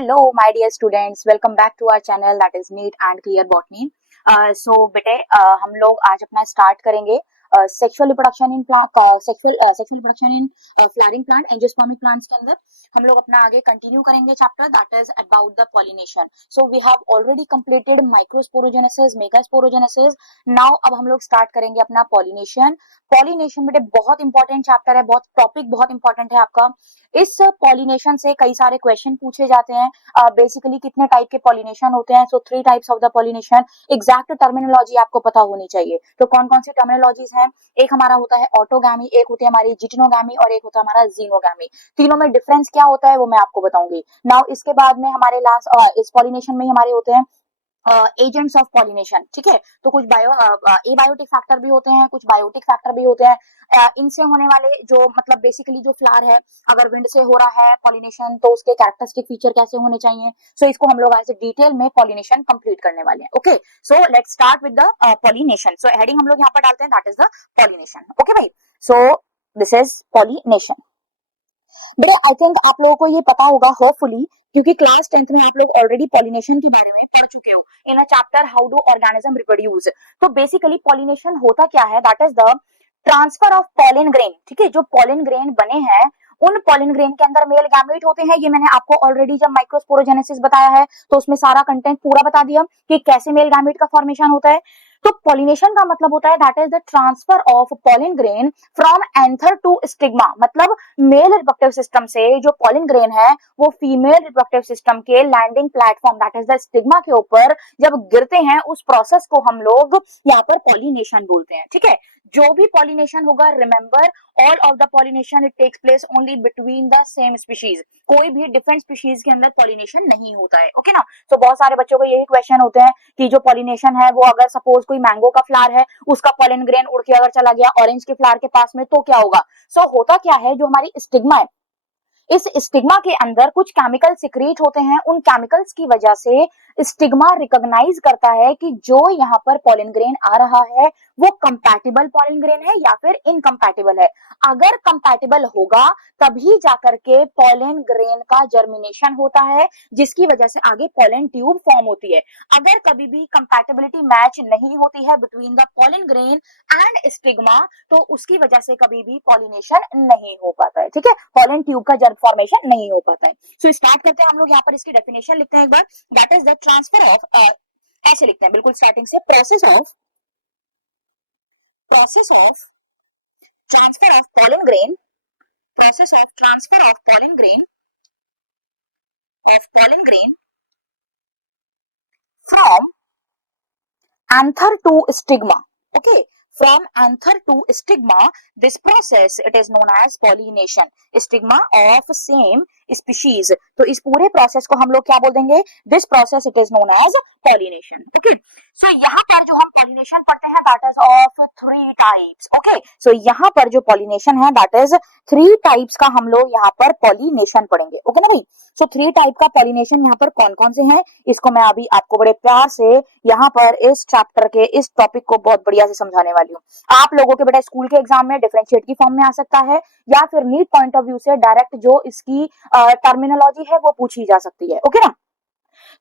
Hello, my dear students. Welcome back to our channel that is Neat and Clear Botany. So बेटे हम लोग आज अपना start करेंगे sexual reproduction in sexual reproduction in flowering plant angiospermic plants के अंदर हम लोग अपना आगे कंटिन्यू करेंगे chapter that is about the pollination. So we have already completed microsporogenesis, megasporogenesis. Now अब हम लोग स्टार्ट करेंगे अपना पॉलिनेशन. पॉलिनेशन बेटे बहुत इंपॉर्टेंट चैप्टर है, बहुत टॉपिक बहुत इंपॉर्टेंट है आपका. इस पॉलिनेशन से कई सारे क्वेश्चन पूछे जाते हैं. बेसिकली कितने टाइप के पॉलिनेशन होते हैं? सो 3 types of the pollination. Exact terminology आपको पता होनी चाहिए. तो कौन कौन सी टर्मिनोलॉजीज हैं? एक हमारा होता है ऑटोगैमी, एक होती है हमारी जिटनोगैमी और एक होता है हमारा जीनोगैमी. तीनों में डिफरेंस क्या होता है वो मैं आपको बताऊंगी. नाउ इसके बाद में हमारे लास्ट इस पॉलिनेशन में ही हमारे होते हैं एजेंट्स ऑफ पॉलिनेशन. ठीक है, तो कुछ एबायोटिक फैक्टर भी होते हैं, कुछ बायोटिक फैक्टर भी होते हैं. इनसे होने वाले जो मतलब बेसिकली जो फ्लावर है, अगर विंड से हो रहा है पॉलिनेशन तो उसके कैरेक्टरिस्टिक फीचर कैसे होने चाहिए. सो इसको हम लोग आज डिटेल में पॉलिनेशन कंप्लीट करने वाले हैं. Okay, so let's start with the pollination. So heading हम लोग यहाँ पर डालते हैं that is the pollination. Okay भाई, so this is pollination. But I think आप लोगों को ये पता होगा होपफुली, क्योंकि क्लास 10th में आप लोग ऑलरेडी पॉलिनेशन के बारे में पढ़ चुके हो in a chapter how do organism reproduce. तो बेसिकली पॉलिनेशन होता क्या है? That is the transfer of pollen grain. ठीक है, जो पॉलन ग्रेन बने हैं उन पॉलन ग्रेन के अंदर मेल गैमेट होते हैं. ये मैंने आपको ऑलरेडी जब माइक्रोस्पोरोजेनेसिस बताया है तो उसमें सारा कंटेंट पूरा बता दिया कि कैसे मेल गैमेट का फॉर्मेशन होता है. तो पॉलिनेशन का मतलब होता है that is the transfer of pollen grain from anther to stigma. मतलब मेल रिप्रोडक्टिव सिस्टम से जो पॉलन ग्रेन है वो फीमेल रिप्रोडक्टिव सिस्टम के landing platform that is the stigma के ऊपर जब गिरते हैं, उस प्रोसेस को हम लोग यहाँ पर पॉलिनेशन बोलते हैं. ठीक है, जो भी पॉलिनेशन होगा, remember all of the pollination it takes place only between the same species. कोई भी डिफरेंट स्पीशीज के अंदर पॉलिनेशन नहीं होता है. ओके ना. तो बहुत सारे बच्चों को यही क्वेश्चन होते हैं कि जो पॉलिनेशन है वो अगर सपोज कोई मैंगो का फ्लावर है, उसका पॉलन ग्रेन उड़ के अगर चला गया ऑरेंज के फ्लावर के पास में तो क्या होगा. सो होता क्या है, जो हमारी स्टिग्मा है, इस स्टिग्मा के अंदर कुछ केमिकल सिक्रेट होते हैं. उन केमिकल्स की वजह से स्टिग्मा रिकॉग्नाइज करता है कि जो यहाँ पर पॉलन ग्रेन आ रहा है वो कंपैटिबल पॉलन ग्रेन है या फिर इनकम्पैटिबल है. अगर कंपैटिबल होगा तभी जाकर के पॉलन ग्रेन का जर्मिनेशन होता है, जिसकी वजह से आगे पॉलन ट्यूब फॉर्म होती है. अगर कभी भी कंपैटिबिलिटी मैच नहीं होती है between the pollen grain and stigma तो उसकी वजह से कभी भी पॉलिनेशन नहीं हो पाता है. ठीक है, पॉलन ट्यूब का जर्म फॉर्मेशन नहीं हो पाता है. सो स्टार्ट करते हैं हम लोग. यहाँ पर इसकी डेफिनेशन लिखते हैं एक बार. That is the transfer of, ऐसे लिखते हैं बिल्कुल स्टार्टिंग से, process of transfer of pollen grain, process of transfer of pollen grain from anther to stigma. Okay, from anther to stigma, this process it is known as pollination. Stigma of same species. तो इस पूरे process को हम लोग क्या बोल देंगे? This process it is known as pollination. Okay, so यहाँ पर जो हम pollination पढ़ते हैं that is of 3 types. Okay, so यहाँ पर जो pollination है that is 3 types का हम लोग यहाँ पर pollination पढ़ेंगे. Okay ना भाई? So 3 टाइप का पॉलिनेशन यहाँ पर कौन कौन से हैं इसको मैं अभी आपको बड़े प्यार से यहाँ पर इस चैप्टर के इस टॉपिक को बहुत बढ़िया से समझाने वाली हूँ. आप लोगों के बेटा स्कूल के एग्जाम में डिफरेंशिएट की फॉर्म में आ सकता है या फिर नीट पॉइंट ऑफ व्यू से डायरेक्ट जो इसकी टर्मिनोलॉजी है वो पूछी जा सकती है. ओके ना.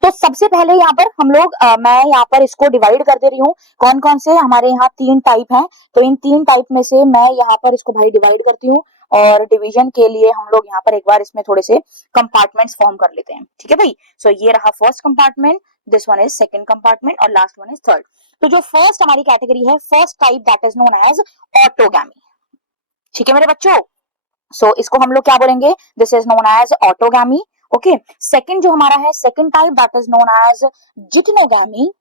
तो सबसे पहले यहाँ पर हम लोग मैं यहाँ पर इसको डिवाइड कर दे रही हूँ. कौन कौन से हमारे यहाँ 3 टाइप हैं, तो इन 3 टाइप में से मैं यहाँ पर इसको भाई डिवाइड करती हूँ और डिवीजन के लिए हम लोग यहाँ पर एक बार इसमें थोड़े से कंपार्टमेंट्स फॉर्म कर लेते हैं. ठीक है भाई. सो ये रहा first compartment, this one is second compartment और लास्ट वन इज थर्ड. तो जो फर्स्ट हमारी कैटेगरी है, first type that is known as autogamy. ठीक है मेरे बच्चों. सो इसको हम लोग क्या बोलेंगे? This is known as autogamy. Okay, second जो हमारा है second type that is known as geitonogamy.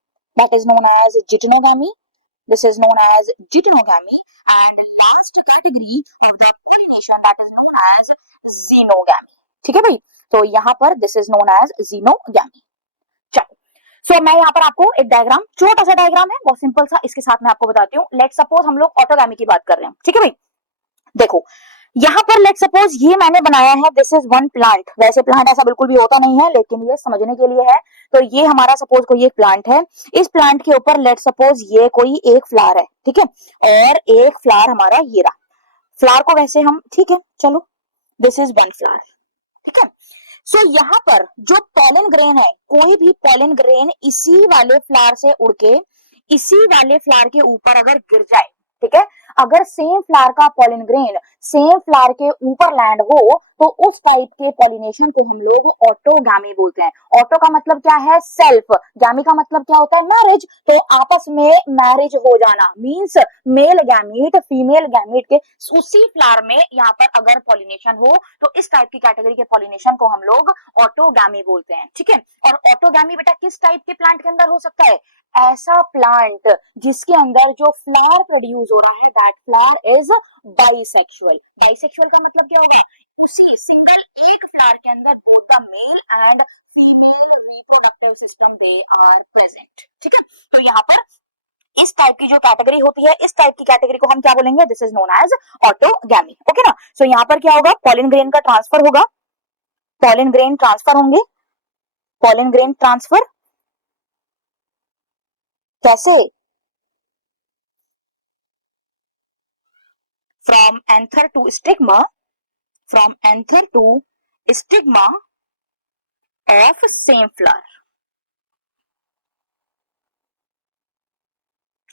This is known as geitonogamy. And last category of the pollination that is known as xenogamy. ठीक है भाई. तो यहाँ पर this is known as xenogamy. चलो, सो मैं यहाँ पर आपको एक डायग्राम, छोटा सा डायग्राम है बहुत सिंपल सा, इसके साथ मैं आपको बताती हूँ. लेट सपोज हम लोग ऑटोगैमी की बात कर रहे हैं. ठीक है भाई. देखो यहाँ पर लेट सपोज ये मैंने बनाया है दिस इज वन प्लांट. वैसे प्लांट ऐसा बिल्कुल भी होता नहीं है लेकिन ये समझने के लिए है. तो ये हमारा सपोज कोई एक प्लांट है. इस प्लांट के ऊपर लेट सपोज ये कोई एक फ्लावर है. ठीक है, और एक फ्लावर हमारा ये रहा. फ्लावर को वैसे हम, ठीक है चलो, दिस इज वन फ्लावर. ठीक है. सो यहाँ पर जो पॉलन ग्रेन है, कोई भी पॉलन ग्रेन इसी वाले फ्लावर से उड़ के इसी वाले फ्लावर के ऊपर अगर गिर जाए, ठीक है, अगर सेम फ्लावर का पॉलन ग्रेन सेम फ्लावर के ऊपर लैंड हो तो उस टाइप के पॉलिनेशन को हम लोग ऑटोगैमी बोलते हैं। ऑटो का मतलब क्या है? सेल्फ। गैमी का मतलब क्या होता है? मैरिज। तो आपस में मैरिज हो जाना means male gamete female gamete के उसी फ्लावर में यहाँ पर अगर पॉलिनेशन हो तो इस टाइप की कैटेगरी के पॉलिनेशन को हम लोग ऑटोगैमी बोलते हैं, ठीक है। और ऑटोगैमी बेटा किस टाइप के प्लांट के अंदर हो सकता है? ऐसा प्लांट जिसके अंदर जो फ्लावर प्रोड्यूस हो रहा है that flower is bisexual. Bisexual का मतलब क्या होगा? उसी सिंगल एक फ्लावर के अंदर both the male and female reproductive system they are present, ठीक है। तो यहाँ पर इस टाइप की जो कैटेगरी होती है, इस टाइप की कैटेगरी को हम क्या बोलेंगे? This is known as autogamy, okay ना। सो यहाँ पर क्या होगा? पॉलन ग्रेन का ट्रांसफर होगा, पॉलन ग्रेन ट्रांसफर होंगे, पॉलन ग्रेन ट्रांसफर कैसे? From anther to stigma, from anther to stigma of same flower,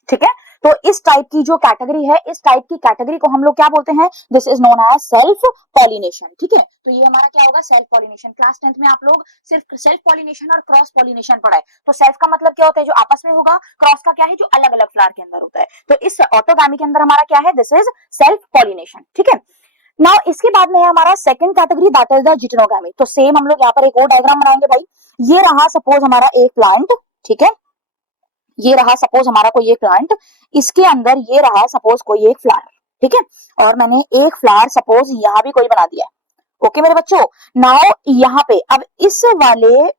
ठीक है। तो इस टाइप की जो कैटेगरी है, इस टाइप की कैटेगरी को हम लोग क्या बोलते हैं? This is known as self pollination, ठीक है। तो ये हमारा क्या होगा? Self pollination. क्लास 10th में आप लोग सिर्फ सेल्फ पॉलिनेशन और क्रॉस पॉलिनेशन पढ़ा है। तो सेल्फ का मतलब क्या होता है? जो आपस में होगा। क्रॉस का क्या है? जो अलग अलग फ्लावर के अंदर होता है। तो इस ऑटोगैमी के अंदर हमारा क्या है? दिस इज सेल्फ पॉलिनेशन, ठीक है। नाउ इसके बाद में है हमारा second category that is the geitonogamy. तो सेम हम लोग यहाँ पर एक और डायग्राम बनाएंगे भाई। ये रहा सपोज हमारा एक प्लांट, ठीक है। ये रहा सपोज हमारा कोई एक प्लांट, इसके अंदर ये रहा सपोज कोई एक फ्लावर, ठीक है। और मैंने एक फ्लावर सपोज यहाँ भी कोई बना दिया, ओके मेरे बच्चों। नाउ यहाँ पे अब इस वाले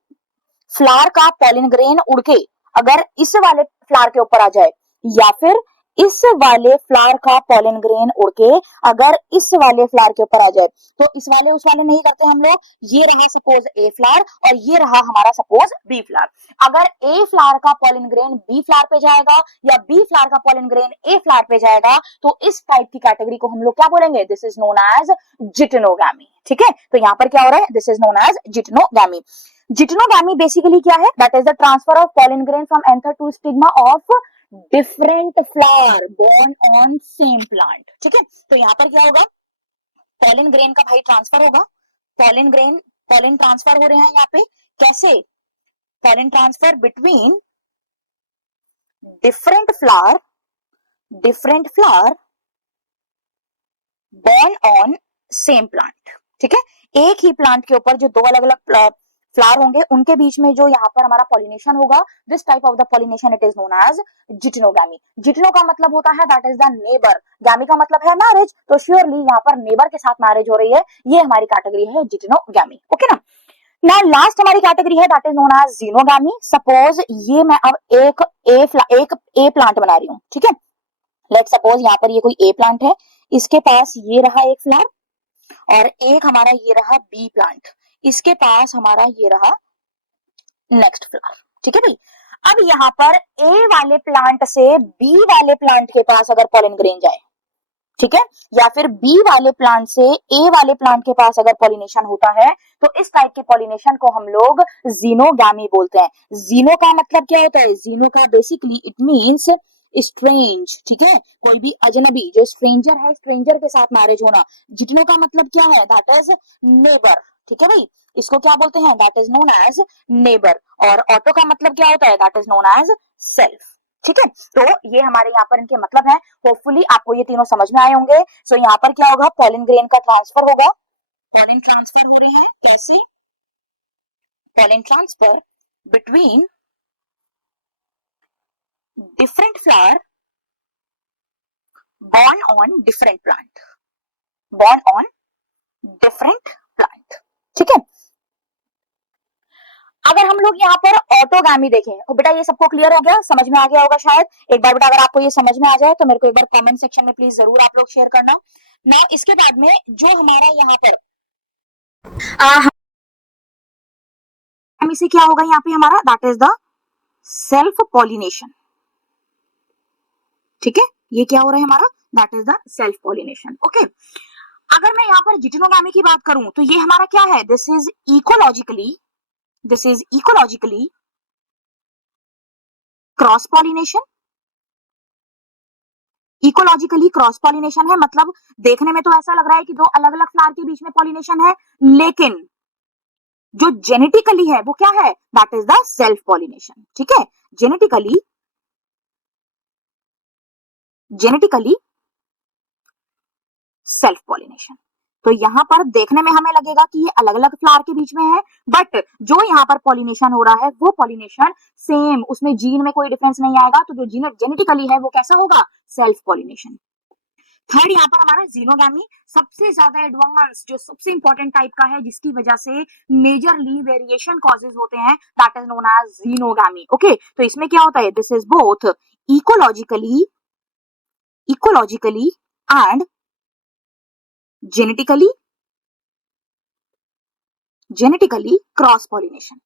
फ्लावर का पॉलन ग्रेन उड़ के अगर इस वाले फ्लावर के ऊपर आ जाए, या फिर इस वाले फ्लावर का पॉलन ग्रेन उड़ के अगर इस वाले फ्लावर के ऊपर आ जाए, तो इस वाले उस वाले नहीं करते हम लोग। ये रहा सपोज ए फ्लावर और ये रहा हमारा सपोज बी फ्लावर। अगर ए फ्लावर का पॉलन ग्रेन बी फ्लावर पे जाएगा या बी फ्लावर का पॉलन ग्रेन ए फ्लावर पे जाएगा, तो इस टाइप की कैटेगरी को हम लोग क्या बोलेंगे? This is known as geitonogamy, ठीक है। तो यहाँ पर क्या हो रहा है? This is known as geitonogamy. Geitonogamy basically क्या है? That is the transfer of pollen grain from anther to stigma of different flower born on same plant, ठीक है। तो यहाँ पर क्या होगा? पॉलन ग्रेन का भाई ट्रांसफर होगा। पॉलन ग्रेन पॉलन ट्रांसफर हो रहे हैं यहाँ पे कैसे? Pollen transfer between different flower born on same plant, ठीक है। एक ही प्लांट के ऊपर जो दो अलग अलग फ्लावर होंगे उनके बीच में जो यहाँ पर हमारा पॉलिनेशन होगा, this type of the pollination it is known as geitonogamy. जिटनो का मतलब होता है दैट इज द नेबर, गैमी का मतलब है मैरिज। तो श्योरली यहाँ पर नेबर के साथ मैरिज हो रही है, ये हमारी कैटेगरी है जिटनोगैमी, ओके ना। नाउ लास्ट हमारी कैटेगरी है that is known as xenogamy. Suppose ये मैं अब एक ए प्लांट बना रही हूँ, ठीक है। लेट सपोज यहाँ पर ये कोई ए प्लांट है, इसके पास ये रहा एक फ्लावर और एक हमारा ये रहा बी प्लांट, इसके पास हमारा ये रहा नेक्स्ट फ्लावर, ठीक है भाई। अब यहाँ पर ए वाले प्लांट से बी वाले प्लांट के पास अगर पॉलन ग्रेन जाए, ठीक है, या फिर बी वाले प्लांट से ए वाले प्लांट के पास अगर पॉलिनेशन होता है, तो इस टाइप के पॉलिनेशन को हम लोग जीनोगैमी बोलते हैं। जीनो का मतलब क्या होता है? जीनो का बेसिकली इट मींस स्ट्रेंज, ठीक है, कोई भी अजनबी जो स्ट्रेंजर है, स्ट्रेंजर के साथ मैरिज होना। जिटनो का मतलब क्या है? दैट इज नेबर, ठीक है भाई। इसको क्या बोलते हैं? That is known as neighbour. और ऑटो का मतलब क्या होता है? That is known as self, ठीक है। तो ये हमारे यहाँ पर इनके मतलब है। होपफुली आपको ये तीनों समझ में आए होंगे। सो यहाँ पर क्या होगा? पॉलन ग्रेन का ट्रांसफर होगा, पॉलन ट्रांसफर हो रहे हैं कैसी? Pollen transfer between different flower born on different plant, born on different plant, ठीक है। अगर हम लोग यहाँ पर ऑटोगैमी देखें तो बेटा ये सबको क्लियर हो गया, समझ में आ गया होगा शायद। एक बार बेटा अगर आपको ये समझ में आ जाए तो मेरे को एक बार कमेंट सेक्शन में प्लीज जरूर आप लोग शेयर करना ना। इसके बाद में जो हमारा यहाँ पर इसे क्या होगा यहाँ पे हमारा? That is the self pollination, ठीक है। ये क्या हो रहा है हमारा? That is the self pollination, okay. अगर मैं यहाँ पर जिटेनोगामी की बात करूं तो ये हमारा क्या है, this is ecologically cross pollination. Ecologically cross pollination है, मतलब देखने में तो ऐसा लग रहा है कि दो अलग अलग फ्लावर के बीच में पॉलिनेशन है, लेकिन जो जेनेटिकली है वो क्या है, that is the self pollination. ठीक है, जेनेटिकली सेल्फ पॉलिनेशन। तो यहाँ पर देखने में हमें लगेगा कि ये अलग अलग फ्लावर के बीच में है, बट जो यहाँ पर पॉलिनेशन हो रहा है वो पॉलिनेशन सेम, उसमें जीन में कोई डिफरेंस नहीं आएगा, तो जो जीन जेनेटिकली है वो कैसा होगा, सेल्फ पॉलिनेशन। थर्ड यहाँ पर हमारा जीनोगामी, सबसे ज्यादा एडवांस जो सबसे इंपॉर्टेंट टाइप का है, जिसकी वजह से मेजरली वेरिएशन कॉजेज होते हैं, that is known as xenogamy. Okay, तो इसमें क्या होता है, this is both ecologically and genetically cross pollination.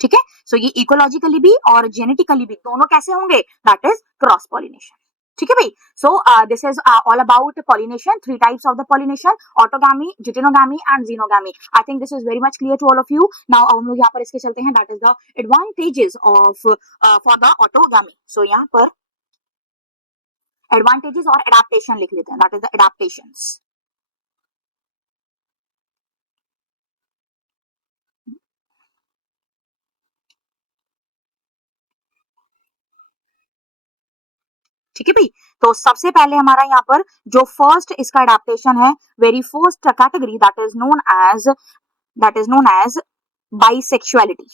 ठीक है, सो ये इकोलॉजिकली भी और जेनेटिकली भी दोनों कैसे होंगे, दैट इज क्रॉस पॉलिनेशन। ठीक है भाई, so this is all about pollination, three types of the pollination, autogamy, geitonogamy and xenogamy. I think this is very much clear to all of you. Now हम लोग यहाँ पर इसके चलते हैं, that is the advantages of for the autogamy. So यहाँ पर advantages और एडाप्टेशन लिख लेते हैं, दैट इज द एडाप्टेशंस। ठीक है भाई, तो सबसे पहले हमारा यहाँ पर जो फर्स्ट इसका एडेप्टेशन है, very first category, that is known as bisexuality.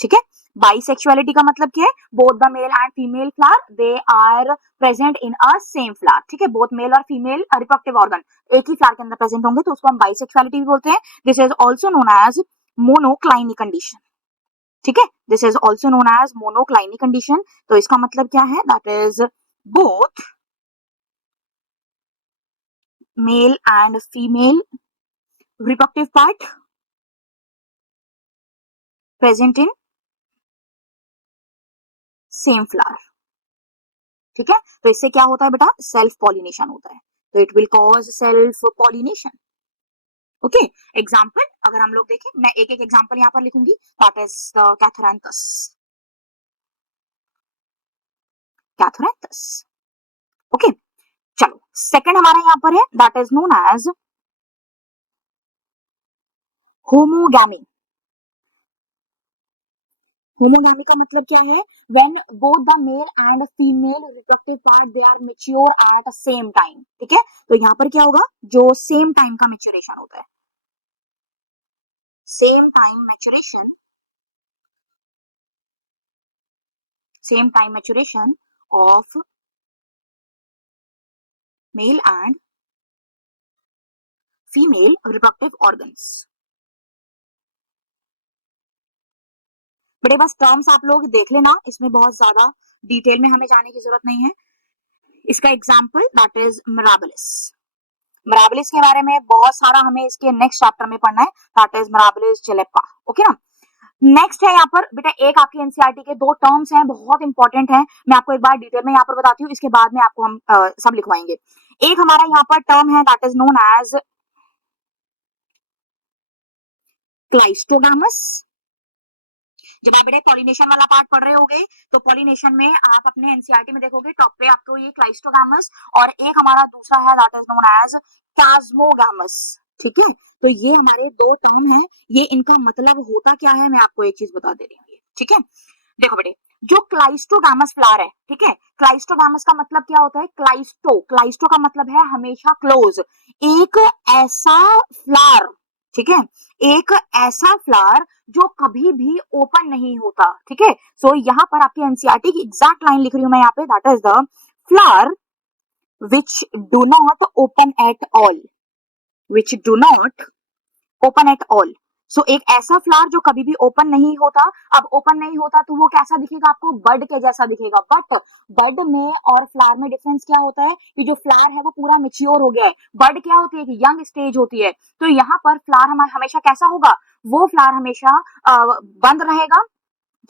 ठीक है, बाइसेक्सुअलिटी का मतलब क्या है, both the male and female flower they are present in a same flower. ठीक है, बोथ मेल और फीमेल रिप्रोडक्टिव ऑर्गन एक ही फ्लावर के अंदर प्रेजेंट होंगे, तो उसको हम बाइसेक्सुअलिटी भी बोलते हैं। This is also known as monocliny condition. ठीक है, this is also known as monocliny condition. तो इसका मतलब क्या है, that is both male and female reproductive part present in same flower. ठीक है, तो इससे क्या होता है बेटा, सेल्फ पॉलिनेशन होता है, तो it will cause self pollination. Okay, example अगर हम लोग देखें, मैं एक एक एग्जाम्पल यहाँ पर लिखूंगी, that is the catharanthus. Okay, चलो सेकंड हमारा यहाँ पर है, that is known as homogamy. Homogamy का मतलब क्या है, when both the male and female reproductive part they are mature at same time. ठीक है, तो यहाँ पर क्या होगा, जो सेम टाइम का मैच्योरेशन होता है, same time maturation of male and female reproductive organs. बड़े बस टर्म्स आप लोग देख लेना, इसमें बहुत ज्यादा डिटेल में हमें जाने की जरूरत नहीं है। इसका example that is mirabilis. Mirabilis के बारे में बहुत सारा हमें इसके नेक्स्ट चैप्टर में पढ़ना है, दैट इज मिराबिलिस जेलेप्पा। ओके ना, नेक्स्ट है यहाँ पर बेटा, एक आपकी एनसीईआरटी के दो टर्म्स हैं, बहुत इंपॉर्टेंट है, मैं आपको एक बार डिटेल में यहाँ पर बताती हूँ, इसके बाद में आपको हम सब लिखवाएंगे। एक हमारा यहाँ पर टर्म है, दैट इज नोन एज क्लाइस्टोगामस। जब आप बेटे पॉलिनेशन वाला पार्ट पढ़ रहे होगे, तो पॉलिनेशन में आप अपने एनसीईआरटी में देखोगे टॉप पे आपको ये क्लाइस्टोगामस, और एक हमारा दूसरा है दैट इज नोन एज प्लाज्मोगामस। ठीक है, तो ये हमारे दो टर्म है, ये इनका मतलब होता क्या है, मैं आपको एक चीज बता दे रही हूँ। ठीक है, देखो बेटे, जो क्लाइस्टोगामस फ्लावर है, ठीक है, क्लाइस्टोगामस का मतलब क्या होता है, क्लाइस्टो का मतलब है हमेशा क्लोज, एक ऐसा फ्लावर। ठीक है, एक ऐसा फ्लावर जो कभी भी ओपन नहीं होता। ठीक है, सो यहाँ पर आपकी एनसीईआरटी की एग्जैक्ट लाइन लिख रही हूं मैं यहाँ पे, that is the flower which do not open at all, which do not open at all. So एक ऐसा फ्लावर जो कभी भी ओपन नहीं होता। अब ओपन नहीं होता तो वो कैसा दिखेगा आपको, बर्ड के जैसा दिखेगा, बट बर्ड में और फ्लावर में डिफरेंस क्या होता है, कि जो फ्लावर है वो पूरा मेच्योर हो गया है, बर्ड क्या होती है, कि यंग स्टेज होती है। तो यहाँ पर फ्लावर हमेशा कैसा होगा, वो फ्लावर हमेशा बंद रहेगा,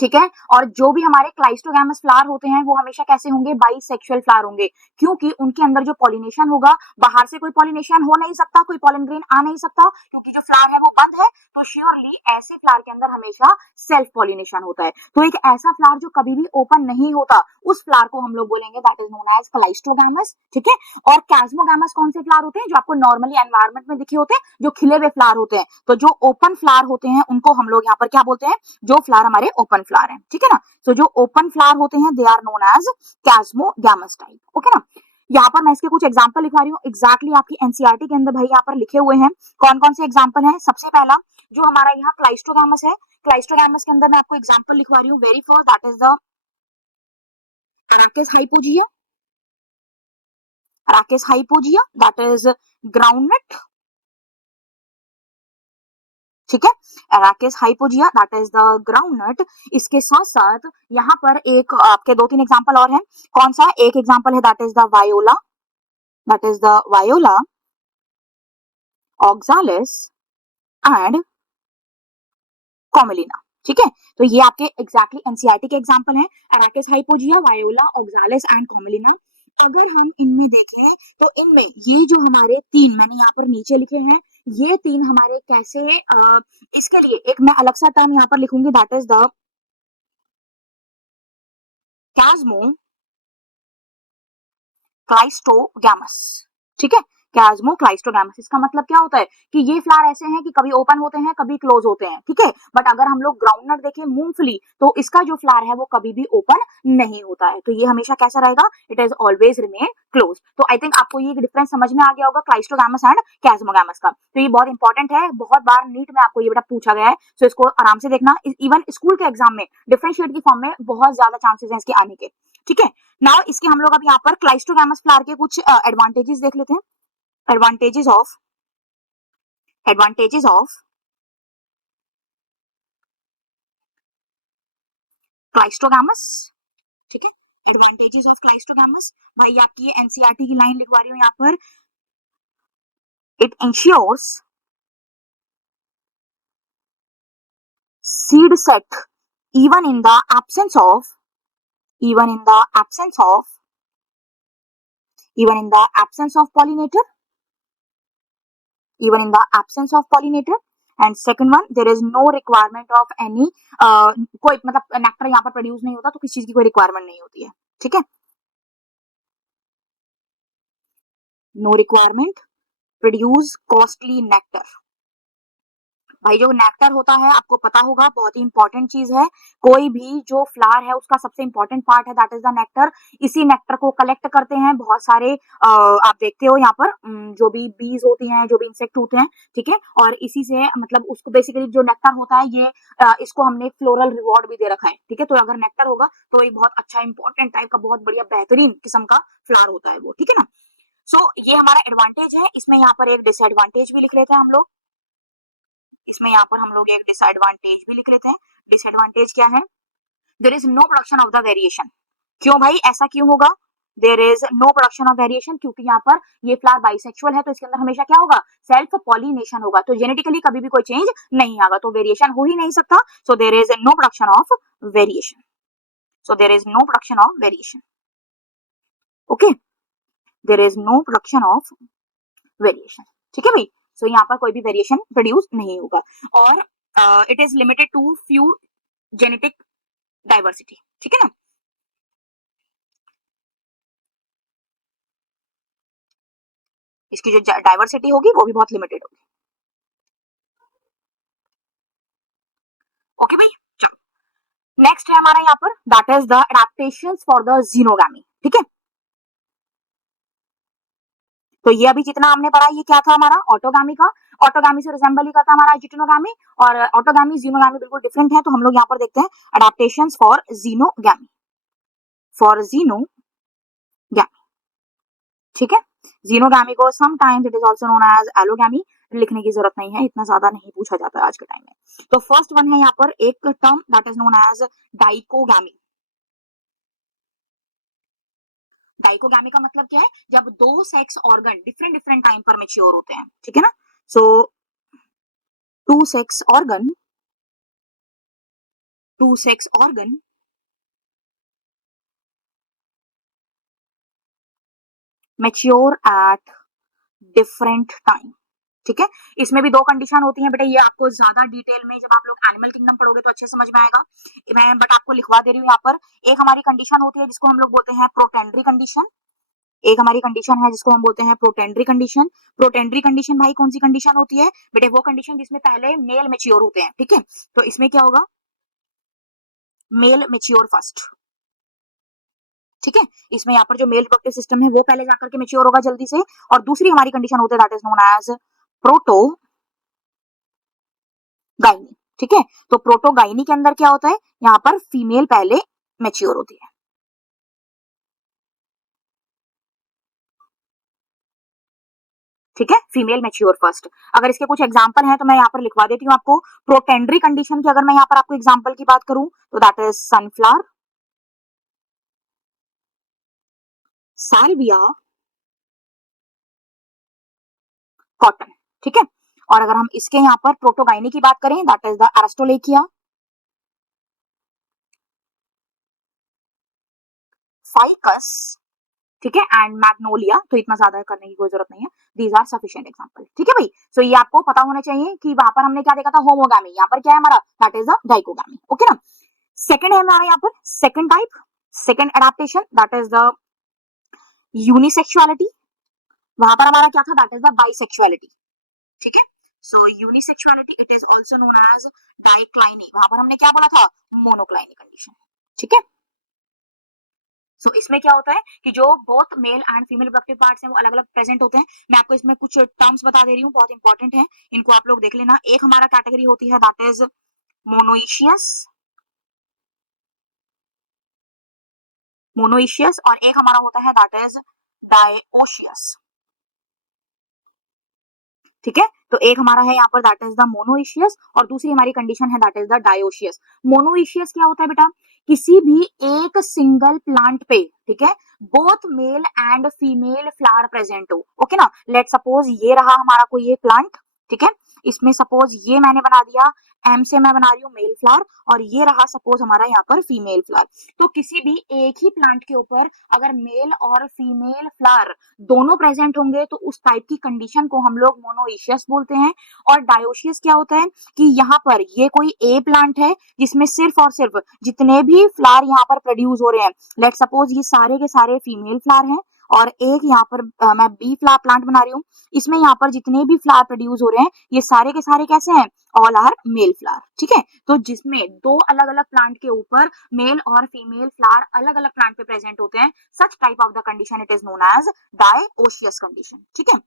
ठीक है। और जो भी हमारे क्लाइस्टोगैमस फ्लावर होते हैं वो हमेशा कैसे होंगे, बाइसेक्सुअल फ्लावर होंगे, क्योंकि उनके अंदर जो पॉलिनेशन होगा, बाहर से कोई पॉलिनेशन हो नहीं सकता, कोई पॉलन ग्रेन आ नहीं सकता, क्योंकि जो फ्लावर है वो बंद है। तो श्योरली ऐसे फ्लावर के अंदर हमेशा सेल्फ पॉलिनेशन होता है। तो एक ऐसा फ्लावर जो कभी भी ओपन नहीं होता, उस फ्लावर को हम लोग बोलेंगे दैट इज नोन एज क्लाइस्टोगैमस। ठीक है। और कैस्मोगैमस कौन से फ्लावर होते हैं, जो आपको नॉर्मली एनवायरमेंट में दिखे होते हैं, जो खिले हुए फ्लावर होते हैं। तो जो ओपन फ्लावर होते हैं उनको हम लोग यहाँ पर क्या बोलते हैं, जो फ्लावर हमारे ओपन फ्लावर है। ठीक है ना। तो जो ओपन फ्लावर होते हैं they are known as chasmogamous type. Okay ना। यहाँ पर मैं इसके कुछ एग्जांपल लिखवा रही हूँ, एग्जैक्टली आपकी एनसीईआरटी के अंदर भाई यहाँ पर लिखे हुए हैं। कौन कौन से एग्जांपल हैं, सबसे पहला जो हमारा यहाँ क्लाइस्टोगैमस है, क्लाइस्टोगैमस के अंदर मैं आपको एग्जांपल लिखवा रही हूँ। Very first that is the Arachis hypogaea, Arachis hypogaea that is groundnut. ठीक है। Arachis hypogaea that is the groundnut. इसके साथ साथ यहाँ पर एक आपके दो तीन एग्जांपल और हैं। कौन सा, एक एग्जांपल है that is the voila, that is the voila oxalis and Commelina. ठीक है। तो ये आपके एग्जैक्टली एनसीईआरटी के एग्जांपल हैं, अराकिस hypogaea, voila oxalis and Commelina. अगर हम इनमें देखें तो इनमें ये जो हमारे तीन मैंने यहाँ पर नीचे लिखे हैं, ये तीन हमारे कैसे इसके लिए एक मैं अलग सा टर्म यहाँ पर लिखूंगी दैट इज द कैस्मो क्लाइस्टोगैमस। ठीक है। कैस्मो क्लाइस्टोगैमस, इसका मतलब क्या होता है कि ये फ्लावर ऐसे हैं कि कभी ओपन होते हैं कभी क्लोज होते हैं। ठीक है। बट अगर हम लोग ग्राउंडनट देखें, मूंगफली, तो इसका जो फ्लावर है वो कभी भी ओपन नहीं होता है। तो ये हमेशा कैसा रहेगा, it is always remain close. तो आई थिंक आपको ये डिफरेंस समझ में आ गया होगा क्लाइस्टोगैमस एंड कैस्मोगैमस का। तो ये बहुत इंपॉर्टेंट है, बहुत बार नीट में आपको ये बेटा पूछा गया है। तो इसको आराम से देखना, इवन स्कूल के एग्जाम में डिफरेंशिएट की फॉर्म में बहुत ज्यादा चांसेस हैं इसके आने के। ठीक है। नाउ इसके हम लोग अब यहाँ पर क्लाइस्टोगैमस फ्लावर के कुछ एडवांटेजेस देख लेते हैं। Advantages of advantages of cleistogamous. ठीक है। एडवांटेजेस ऑफ क्लाइस्टोगैमस, भाई आपकी ये एनसीईआरटी की लाइन लिखवा रही हूँ यहाँ पर। It ensures seed set even in the absence of even in the absence of even in the absence of pollinator even in the absence of pollinator and second one there is no requirement of any कोई मतलब nectar यहाँ पर produce नहीं होता, तो किसी चीज की कोई रिक्वायरमेंट नहीं होती है। ठीक है। No requirement produce costly nectar. भाई जो नेक्टर होता है आपको पता होगा, बहुत ही इंपॉर्टेंट चीज है। कोई भी जो फ्लावर है उसका सबसे इंपॉर्टेंट पार्ट है दैट इज द नेक्टर। इसी नेक्टर को कलेक्ट करते हैं बहुत सारे आप देखते हो यहाँ पर जो भी बीज होती हैं, जो भी इंसेक्ट होते हैं। ठीक है। और इसी से मतलब उसको बेसिकली जो नेक्टर होता है ये इसको हमने फ्लोरल रिवॉर्ड भी दे रखा है। ठीक है। तो अगर नेक्टर होगा तो एक बहुत अच्छा इंपॉर्टेंट टाइप का बहुत बढ़िया बेहतरीन किस्म का फ्लावर होता है वो। ठीक है ना। सो ये हमारा एडवांटेज है। इसमें यहाँ पर एक डिसएडवांटेज भी लिख लेते हैं हम लोग। इसमें यहाँ पर हम लोग एक डिसएडवांटेज भी लिख लेते हैं। डिसएडवांटेज क्या है, there is no production of the variation. क्यों भाई, ऐसा क्यों होगा, there is no production of variation, क्योंकि यहाँ पर ये फ्लावर बाइसेक्सुअल है तो इसके अंदर हमेशा क्या होगा, सेल्फ पॉलिनेशन होगा। तो जेनेटिकली कभी भी कोई चेंज नहीं आएगा, तो वेरिएशन हो ही नहीं सकता। So there is no production of variation. So there is no production of variation. Okay, there is no production of variation. ठीक है भाई। सो यहाँ पर कोई भी वेरिएशन प्रोड्यूस नहीं होगा। और it is limited to few genetic diversity. ठीक है ना। इसकी जो डाइवर्सिटी होगी वो भी बहुत लिमिटेड होगी। ओके भाई, चलो नेक्स्ट है हमारा यहाँ पर that is the adaptations for the xenogamy. ठीक है। तो ये अभी जितना हमने पढ़ा ये क्या था हमारा, ऑटोगामी का। ऑटोगामी से रिजेंबल ही करता है हमारा जिटोनोगामी, और ऑटोगामी जीनोगामी बिल्कुल डिफरेंट है। तो हम लोग यहाँ पर देखते हैं adaptations for xenogamy, for xenogamy. ठीक है। जीनोगामी को sometimes it is also known as allogamy. लिखने की जरूरत नहीं है, इतना ज्यादा नहीं पूछा जाता है आज के टाइम में। तो फर्स्ट वन है यहाँ पर एक term that is known as dichogamy. Dichogamy का मतलब क्या है, जब दो sex organ different different time पर मेच्योर होते हैं। ठीक है ना। So two sex organ two sex organ mature at different time. ठीक है, इसमें भी दो कंडीशन होती हैं बेटा, ये आपको ज्यादा डिटेल में जब आप लोग एनिमल किंगडम पढ़ोगे तो अच्छे समझ में आएगा, मैं बट आपको लिखवा दे रही हूँ यहाँ पर। एक हमारी कंडीशन होती है जिसको हम लोग बोलते हैं प्रोटेंडरी कंडीशन, एक हमारी कंडीशन है जिसको हम बोलते हैं प्रोटेंडरी कंडीशन। प्रोटेंडरी कंडीशन भाई कौन सी कंडीशन होती है बेटे, वो कंडीशन जिसमें पहले मेल मेच्योर होते हैं। ठीक है, तो इसमें क्या होगा, मेल मेच्योर फर्स्ट। ठीक है, इसमें यहाँ पर जो मेल रिप्रोडक्टिव सिस्टम है वो पहले जाकर के मेच्योर होगा जल्दी से, और दूसरी हमारी कंडीशन होती है that is known as protogyny. ठीक है, तो प्रोटो गाइनी के अंदर क्या होता है, यहाँ पर फीमेल पहले मेच्योर होती है। ठीक है, फीमेल मेच्योर फर्स्ट। अगर इसके कुछ एग्जांपल हैं तो मैं यहाँ पर लिखवा देती हूँ आपको। प्रोटेंडरी कंडीशन की अगर मैं यहाँ पर आपको एग्जांपल की बात करूं तो that is sunflower, Salvia, cotton. ठीक है, और अगर हम इसके यहाँ पर प्रोटोगाइनी की बात करें दैट इज द एरिस्टोलेकिया, फाइकस, ठीक है, एंड मैग्नोलिया। तो इतना ज्यादा करने की कोई जरूरत नहीं है, दीज आर सफिशिएंट एग्जांपल। ठीक है भाई, सो ये आपको पता होना चाहिए कि वहां पर हमने क्या देखा था, होमोगामी, यहाँ पर क्या है हमारा, दैट इज द डाइकोगामी। ओके ना, सेकंड है हमारा यहाँ पर second type, second adaptation that is the unisexuality, वहां पर हमारा क्या था, दैट इज द बाइसेक्सुअलिटी। ठीक है, so unisexuality it is also known as dicliny, वहां पर हमने क्या बोला था, मोनोक्लाइनी कंडीशन। ठीक है, सो इसमें क्या होता है कि जो both male and female reproductive parts हैं वो अलग अलग प्रेजेंट होते हैं। मैं आपको इसमें कुछ टर्म्स बता दे रही हूँ, बहुत इंपॉर्टेंट है, इनको आप लोग देख लेना। एक हमारा कैटेगरी होती है दैट इज मोनोइशियस, मोनोइशियस, और एक हमारा होता है दैट इज डायोशियस। ठीक है, तो एक हमारा है यहाँ पर दैट इज द मोनोइशियस, और दूसरी हमारी कंडीशन है that is the dioecious. Monoecious क्या होता है बेटा, किसी भी एक सिंगल प्लांट पे, ठीक है, both male and female flower present हो। ओके ना, लेट सपोज ये रहा हमारा कोई एक प्लांट, ठीक है, इसमें सपोज ये मैंने बना दिया, एम से मैं बना रही हूँ मेल फ्लावर, और ये रहा सपोज हमारा यहाँ पर फीमेल फ्लावर। तो किसी भी एक ही प्लांट के ऊपर अगर मेल और फीमेल फ्लावर दोनों प्रेजेंट होंगे तो उस टाइप की कंडीशन को हम लोग मोनोइशियस बोलते हैं। और डायोशियस क्या होता है कि यहाँ पर ये कोई ए प्लांट है जिसमें सिर्फ और सिर्फ जितने भी फ्लावर यहाँ पर प्रोड्यूस हो रहे हैं, लेट सपोज ये सारे के सारे फीमेल फ्लावर हैं, और एक यहाँ पर मैं बी फ्लावर प्लांट बना रही हूँ, इसमें यहाँ पर जितने भी फ्लावर प्रोड्यूस हो रहे हैं ये सारे के सारे कैसे हैं, ऑल आर मेल फ्लावर। ठीक है, तो जिसमें दो अलग अलग प्लांट के ऊपर मेल और फीमेल फ्लावर अलग अलग प्लांट पे प्रेजेंट होते हैं, such type of the condition it is known as dioecious condition. ठीक है,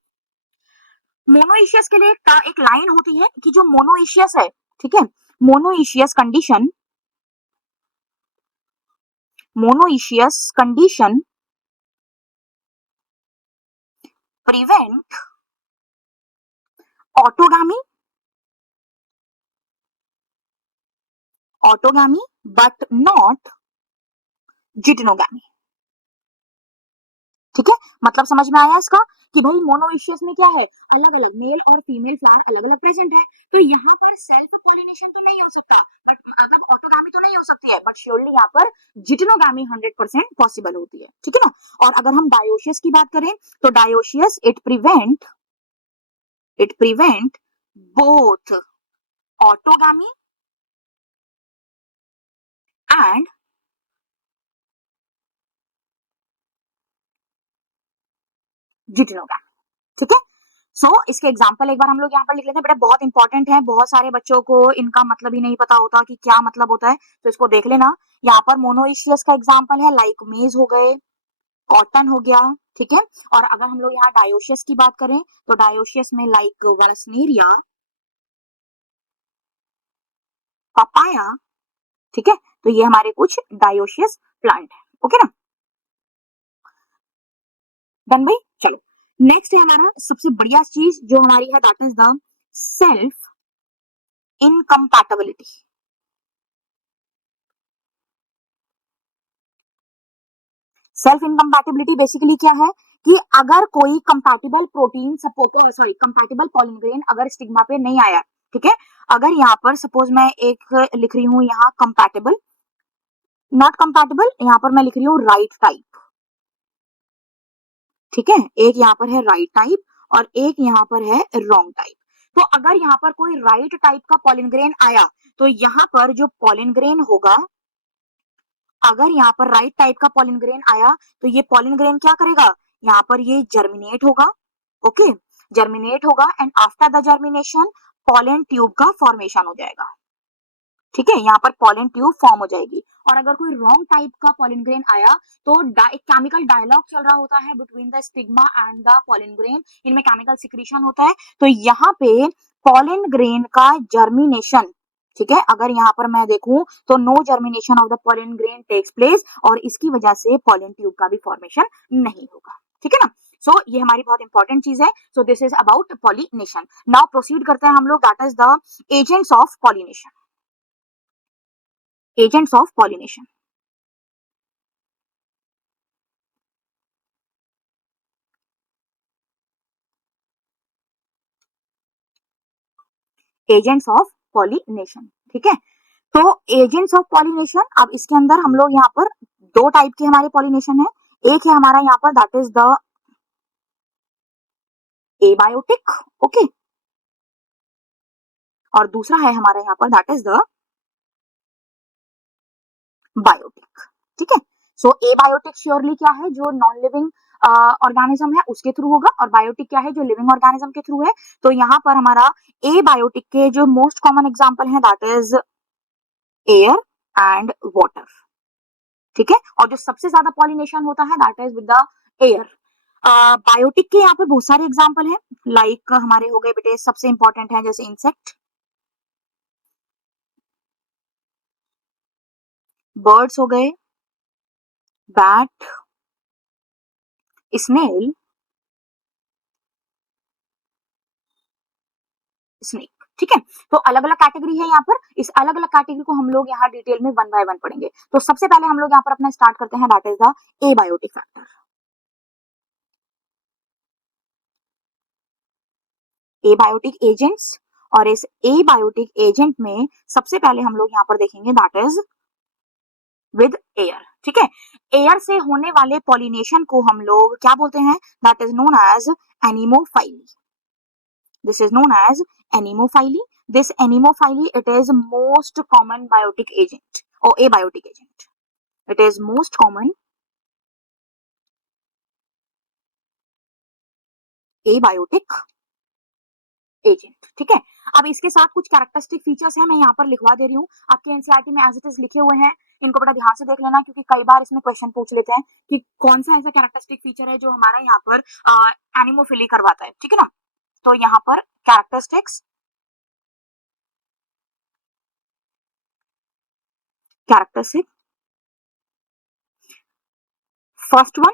मोनोइशियस के लिए एक लाइन होती है कि जो मोनोइशियस है, ठीक है, monoecious condition, monoecious condition prevent autogamy, autogamy but not geitonogamy. ठीक है, मतलब समझ में आया इसका कि भाई मोनोइशियस में क्या है, अलग अलग मेल और फीमेल फ्लावर अलग अलग प्रेजेंट है, तो यहाँ पर सेल्फ पॉलिनेशन तो नहीं हो सकता, बट मतलब ऑटोगामी तो नहीं हो सकती है, बट श्योरली यहाँ पर जिटेनोगामी 100% पॉसिबल होती है। ठीक है ना, और अगर हम डायोशियस की बात करें तो dioecious it prevent both autogamy and geitonogamy. ठीक है, सो इसके एग्जाम्पल एक बार हम लोग यहाँ पर लिख लेते हैं बेटा, बहुत इंपॉर्टेंट है, बहुत सारे बच्चों को इनका मतलब ही नहीं पता होता कि क्या मतलब होता है, तो इसको देख लेना। यहाँ पर मोनोइशियस का एग्जाम्पल है लाइक मेज हो गए, कॉटन हो गया। ठीक है, और अगर हम लोग यहाँ डायोशियस की बात करें तो डायोशियस में लाइक वर्सनेरिया, पपाया। ठीक है, तो ये हमारे कुछ डायोशियस प्लांट है। ओके ना, डन भाई, चलो नेक्स्ट है हमारा सबसे बढ़िया चीज जो हमारी है that is the self incompatibility. Self incompatibility basically क्या है कि अगर कोई compatible protein, suppose sorry compatible pollen grain अगर स्टिग्मा पे नहीं आया, ठीक है। अगर यहाँ पर सपोज मैं एक लिख रही हूँ यहाँ कंपैटिबल, नॉट कंपैटिबल, यहाँ पर मैं लिख रही हूँ राइट टाइप, ठीक है। एक यहाँ पर है राइट टाइप और एक यहाँ पर है रॉन्ग टाइप। तो अगर यहाँ पर कोई राइट टाइप का पॉलिन ग्रेन आया तो यहाँ पर जो पॉलिन ग्रेन होगा, अगर यहाँ पर राइट टाइप का पॉलिन ग्रेन आया तो ये पॉलिन ग्रेन क्या करेगा, यहाँ पर ये जर्मिनेट होगा, ओके, जर्मिनेट होगा and after the germination pollen tube का फॉर्मेशन हो जाएगा, ठीक है। यहाँ पर पॉलन ट्यूब फॉर्म हो जाएगी। और अगर कोई रॉन्ग टाइप का पॉलन ग्रेन आया तो एक केमिकल डायलॉग चल रहा होता है between the stigma and the pollen grain, इनमें केमिकल सिक्रीशन होता है, तो यहाँ पे पॉलन ग्रेन का जर्मिनेशन, ठीक है, अगर यहाँ पर मैं देखूं तो no germination of the pollen grain takes place और इसकी वजह से पॉलन ट्यूब का भी फॉर्मेशन नहीं होगा, ठीक है ना। सो ये हमारी बहुत इंपॉर्टेंट चीज है। सो this is about pollination. Now proceed करते हैं हम लोग, that is the agents of pollination. Agents of pollination. Agents of pollination, ठीक है। तो एजेंट्स ऑफ पॉलिनेशन, अब इसके अंदर हम लोग यहाँ पर दो टाइप के हमारे पॉलिनेशन है। एक है हमारा यहाँ पर that is the abiotic, okay, और दूसरा है हमारा यहाँ पर दैट इज द बायोटिक, ठीक है। सो एबायोटिक श्योरली क्या है, जो नॉन लिविंग ऑर्गेनिज्म है उसके थ्रू होगा, और बायोटिक क्या है, जो लिविंग ऑर्गेनिज्म के थ्रू है। तो यहाँ पर हमारा एबायोटिक के जो मोस्ट कॉमन एग्जाम्पल है that is air and water, ठीक है। और जो सबसे ज्यादा पॉलिनेशन होता है that is with the air. Biotic के यहाँ पे बहुत सारे एग्जाम्पल हैं, लाइक हमारे हो गए बेटे, सबसे इंपॉर्टेंट है जैसे इंसेक्ट, बर्ड्स हो गए, बैट, स्नेल, स्नेक, ठीक है। तो अलग अलग कैटेगरी है यहाँ पर, इस अलग अलग कैटेगरी को हम लोग यहाँ डिटेल में वन बाय वन पढ़ेंगे। तो सबसे पहले हम लोग यहाँ पर अपना स्टार्ट करते हैं that is the abiotic factor. Abiotic agents, और इस एबायोटिक एजेंट में सबसे पहले हम लोग यहाँ पर देखेंगे दैट इज विद एयर, ठीक है। एयर से होने वाले पॉलिनेशन को हम लोग क्या बोलते हैं, that is known as anemophily. This is known as anemophily. This anemophily it is most common biotic agent और abiotic agent, it is most common abiotic agent, ठीक है। अब इसके साथ कुछ कैरेक्टरिस्टिक फीचर्स हैं, मैं यहाँ पर लिखवा दे रही हूँ, आपके एनसीईआरटी में एज इट इज लिखे हुए हैं, इनको बड़ा ध्यान से देख लेना क्योंकि कई बार इसमें क्वेश्चन पूछ लेते हैं कि कौन सा ऐसा कैरेक्टरिस्टिक फीचर है जो हमारा यहाँ पर एनिमोफिली करवाता है, ठीक है ना। तो यहाँ पर characteristics, characteristic, first one,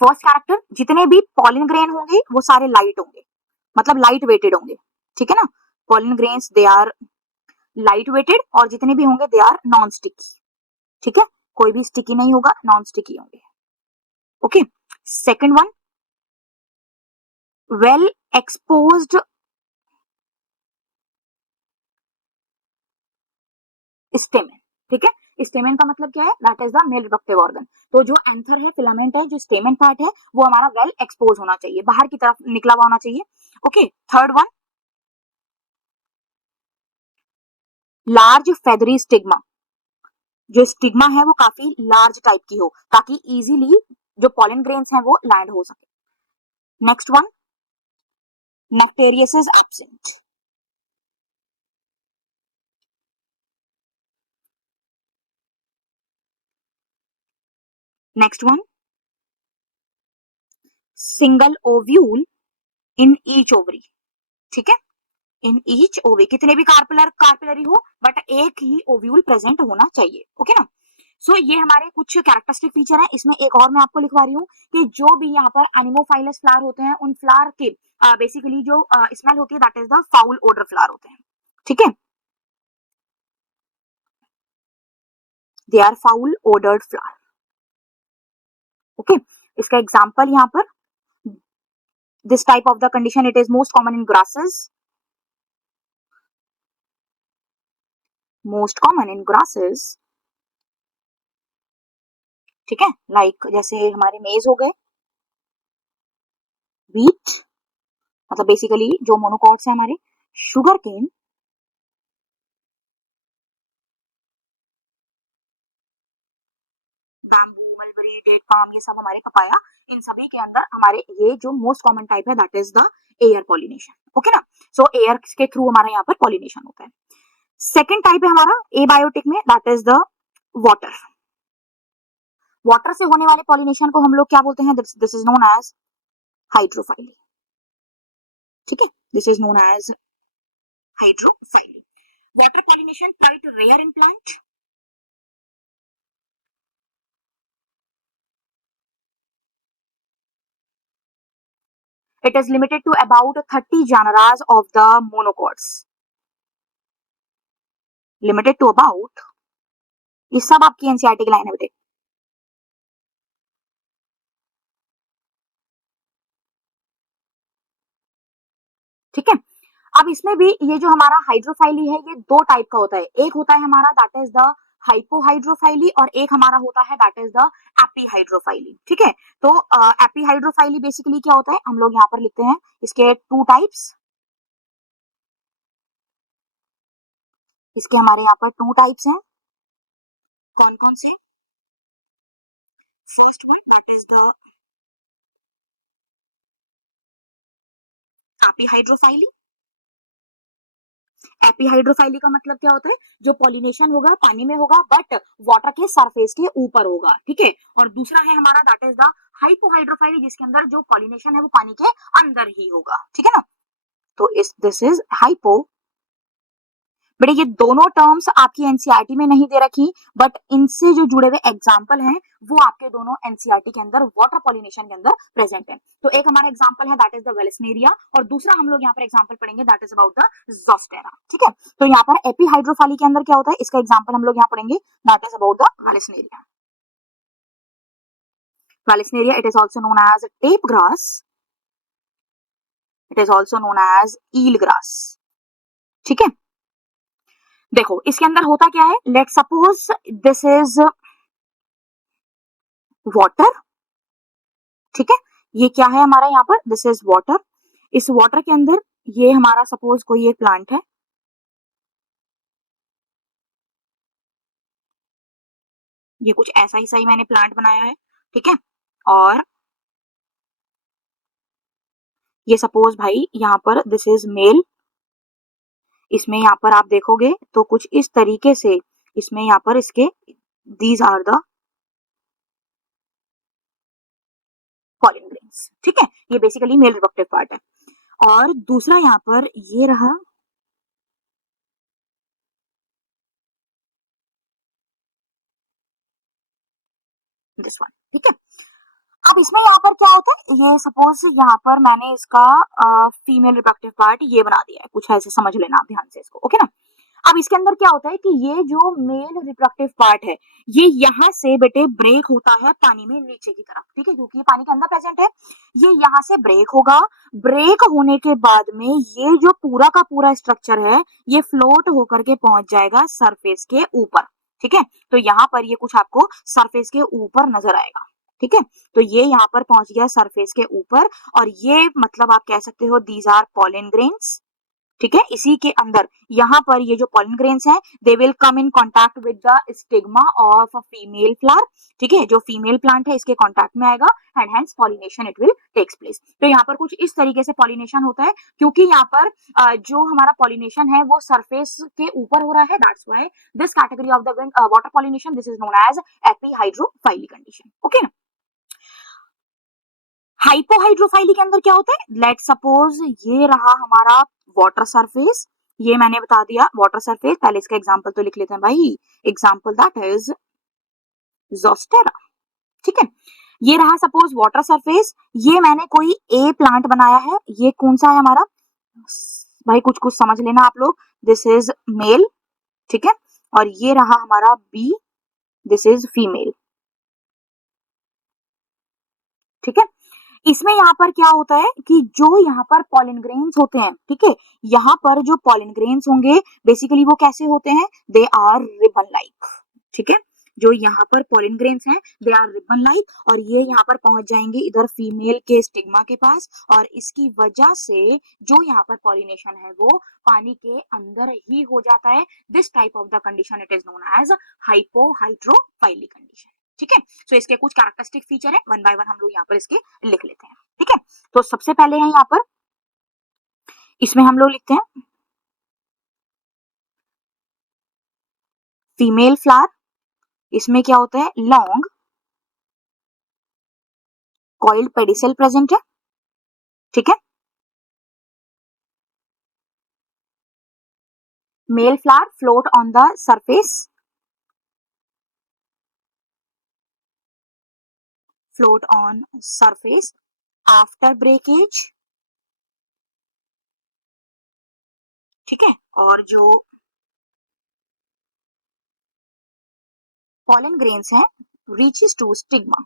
first character, जितने भी पॉलिन ग्रेन होंगे वो सारे लाइट होंगे, मतलब लाइट वेटेड होंगे, ठीक है ना। Pollen grains they are light weighted और जितने भी होंगे दे आर नॉन स्टिकी, ठीक है, कोई भी स्टिकी नहीं होगा, नॉन स्टिकी होंगे, okay. Second one, well exposed stamen, ठीक है। स्टेमेन का मतलब क्या है, that is the male reproductive organ. तो जो एंथर है, फिलामेंट है, जो स्टेमेन पार्ट है वो हमारा वेल एक्सपोज होना चाहिए, बाहर की तरफ निकला हुआ होना चाहिए, okay. Third one, large feathery stigma, जो स्टिग्मा है वो काफी लार्ज टाइप की हो ताकि इजीली जो पॉलन ग्रेन्स हैं वो लैंड हो सके। Next one, nectaries is absent. Next one, single ovule in each ovary, ठीक है, इन ईच ओवे, कितने भी कार्पिलरी हो बट एक ही ओव्यूल प्रेजेंट होना चाहिए, ओके ना। सो ये हमारे कुछ कैरेक्टरिस्टिक फीचर है। इसमें एक और मैं आपको लिखवा रही हूँ कि जो भी यहाँ पर एनिमोफाइलस फ्लावर होते हैं उन फ्लावर के बेसिकली जो स्मेल होती है that is the foul odour flower होते हैं, ठीक है, they are foul odoured flower, okay. इसका एग्जाम्पल यहाँ पर, this type of the condition it is most common in grasses, most common in grasses, ठीक है, लाइक जैसे हमारे मेज हो गए, व्हीट मतलब बेसिकली जो मोनोकॉट्स है हमारे, sugar cane, bamboo, mulberry, date palm, ये सब हमारे पपाया, इन सभी के अंदर हमारे ये जो मोस्ट कॉमन टाइप है that is the air pollination, okay ना। सो एयर के थ्रू हमारे यहाँ पर पॉलिनेशन होता है। सेकेंड टाइप है हमारा एबायोटिक में, that is the water. Water से होने वाले पॉलिनेशन को हम लोग क्या बोलते हैं, this is known as hydrophily, ठीक है, this is known as hydrophily. Water pollination quite rare in plant, it is limited to about 30 genera of the monocots, limited to about, ये सब आपकी एनसीईआरटी की लाइन है बेटे, ठीक है। अब इसमें भी ये जो हमारा हाइड्रोफाइली है ये दो टाइप का होता है, एक होता है हमारा दैट इज द हाइपोहाइड्रोफाइली और एक हमारा होता है दैट इज द एपीहाइड्रोफाइली, ठीक है। तो एपीहाइड्रोफाइली बेसिकली क्या होता है, हम लोग यहाँ पर लिखते हैं इसके टू टाइप्स, इसके हमारे यहाँ पर टू टाइप्स हैं, कौन कौन से, first one that is the epihydrophily. Epihydrophily का मतलब क्या होता है, जो पॉलिनेशन होगा पानी में होगा बट वाटर के सरफेस के ऊपर होगा, ठीक है। और दूसरा है हमारा दैट इज द हाइपोहाइड्रोफाइली, जिसके अंदर जो पॉलिनेशन है वो पानी के अंदर ही होगा, ठीक है ना। तो इस दिस इज हाइपो, बेटे ये दोनों टर्म्स आपकी एनसीईआरटी में नहीं दे रखी, बट इनसे जो जुड़े हुए एग्जाम्पल हैं वो आपके दोनों एनसीईआरटी के अंदर वाटर पॉलिनेशन के अंदर प्रेजेंट है। तो एक हमारा एग्जाम्पल है दैट इज द वेलेस्नेरिया, और दूसरा हम लोग यहाँ पर एग्जाम्पल पढ़ेंगे that is about the Zostera, ठीक है। तो यहाँ पर एपीहाइड्रोफाइली के अंदर क्या होता है, इसका एग्जाम्पल हम लोग यहाँ पढ़ेंगे that is about the Vallisneria. Vallisneria it is also known as tape grass, it is also known as eel grass, ठीक है। देखो इसके अंदर होता क्या है, let suppose this is water, ठीक है, ये क्या है हमारा यहाँ पर, दिस इज वाटर, इस वाटर के अंदर ये हमारा सपोज कोई एक प्लांट है, ये कुछ ऐसा ही सही मैंने प्लांट बनाया है, ठीक है। और ये सपोज भाई यहाँ पर दिस इज मेल, इसमें यहाँ पर आप देखोगे तो कुछ इस तरीके से इसमें यहाँ पर इसके these are the pollen grains, ठीक है, ये बेसिकली मेल रिप्रोडक्टिव पार्ट है। और दूसरा यहाँ पर ये रहा, दिस वन, ठीक है। अब इसमें यहाँ पर क्या होता है, ये सपोज यहाँ पर मैंने इसका फीमेल रिप्रोडक्टिव पार्ट ये बना दिया है, कुछ ऐसे समझ लेना आप ध्यान से इसको, ओके ना। अब इसके अंदर क्या होता है कि ये जो मेल रिप्रोडक्टिव पार्ट है ये यहाँ से बेटे ब्रेक होता है पानी में नीचे की तरफ, ठीक है, क्योंकि ये पानी के अंदर प्रेजेंट है, ये यहाँ से ब्रेक होगा, ब्रेक होने के बाद में ये जो पूरा का पूरा स्ट्रक्चर है ये फ्लोट होकर के पहुंच जाएगा सरफेस के ऊपर, ठीक है। तो यहाँ पर ये कुछ आपको सरफेस के ऊपर नजर आएगा, ठीक है। तो ये यहाँ पर पहुंच गया सरफेस के ऊपर, और ये मतलब आप कह सकते हो दीज आर पॉलन ग्रेन्स, ठीक है। इसी के अंदर यहाँ पर ये जो पॉलन ग्रेन्स हैं they will come in contact with the stigma of a female flower, ठीक है, जो फीमेल प्लांट है इसके कांटेक्ट में आएगा and hence pollination it will takes place. तो यहाँ पर कुछ इस तरीके से पॉलिनेशन होता है, क्योंकि यहाँ पर जो हमारा पॉलिनेशन है वो सरफेस के ऊपर हो रहा है, that's why this category of the water pollination this is known as epihydrophily condition, okay ना। हाइपोहाइड्रोफाइली के अंदर क्या होता है, लेट सपोज ये रहा हमारा वाटर सरफेस, ये मैंने बता दिया वाटर सरफेस, पहले इसका एग्जांपल तो लिख लेते हैं भाई, एग्जांपल दैट इज जोस्टेरा, ठीक है। ये रहा सपोज वाटर सरफेस, ये मैंने कोई ए प्लांट बनाया है, ये कौन सा है हमारा भाई, कुछ कुछ समझ लेना आप लोग, दिस इज मेल, ठीक है, और ये रहा हमारा बी, दिस इज फीमेल, ठीक है। इसमें यहाँ पर क्या होता है कि जो यहाँ पर पॉलन ग्रेन्स होते हैं, ठीक है, यहाँ पर जो पॉलन ग्रेन्स होंगे बेसिकली वो कैसे होते हैं, दे आर रिबन लाइक, ठीक है, जो यहाँ पर पॉलन ग्रेन्स हैं दे आर रिबन लाइक, और ये यहाँ पर पहुंच जाएंगे इधर फीमेल के स्टिग्मा के पास, और इसकी वजह से जो यहाँ पर पॉलिनेशन है वो पानी के अंदर ही हो जाता है। This type of the condition it is known as hypohydrophily condition, ठीक है। सो इसके कुछ कैरेक्टरिस्टिक फीचर है, वन बाय वन हम लोग यहाँ पर इसके लिख लेते हैं, ठीक है। तो सबसे पहले है यहाँ पर, इसमें हम लोग लिखते हैं फीमेल फ्लावर, इसमें क्या होता है, लॉन्ग कॉइल्ड पेडिसेल प्रेजेंट है, ठीक है। Male flower float on the surface, float on surface after breakage, ठीक है। और जो pollen grains हैं reaches to stigma,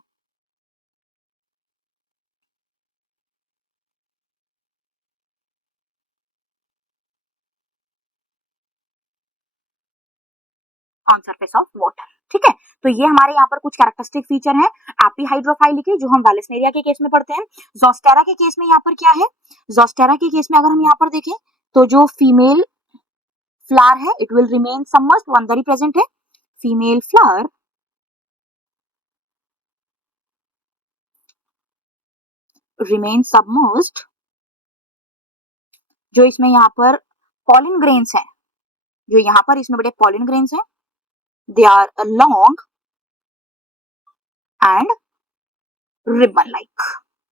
on surface of water, ठीक है। तो ये हमारे यहाँ पर कुछ कैरेक्टरिस्टिक फीचर हैं एपिहाइड्रोफाइली के, जो हम वैलेस्नेरिया के केस में पढ़ते हैं। जोस्टेरा के केस में यहाँ पर क्या है, जोस्टेरा के केस में अगर हम यहाँ पर देखें तो जो फीमेल फ्लावर है इट विल रिमेन सबमर्ज्ड, तो अंदर ही प्रेजेंट है, फीमेल फ्लावर रिमेन सबमर्ज्ड। जो इसमें यहाँ पर पॉलन ग्रेन्स है, जो यहाँ पर इसमें बड़े पॉलन ग्रेन्स हैं, they are long and ribbon like,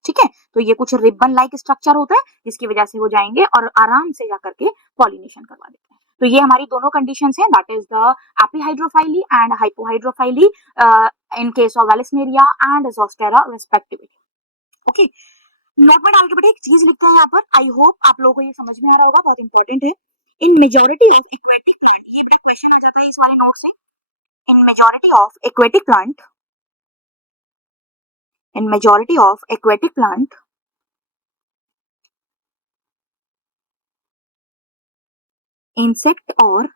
ठीक है। तो ये कुछ रिबन लाइक स्ट्रक्चर होता है जिसकी वजह से वो जाएंगे और आराम से जाकर के पॉलिनेशन करवा देते हैं। तो ये हमारी दोनों कंडीशंस हैं, that is the epihydrophily and hypohydrophily in case of Vallisneria and Zostera respectively, okay. Note में डाल के बेटे एक चीज लिखते हैं यहाँ पर, आई होप आप लोगों को ये समझ में आ रहा होगा, बहुत इंपॉर्टेंट है। In majority of aquatic plant, ये बेटा क्वेश्चन आ जाता है इस वाले नोट से, in majority of aquatic plant, in majority of aquatic plant, insect और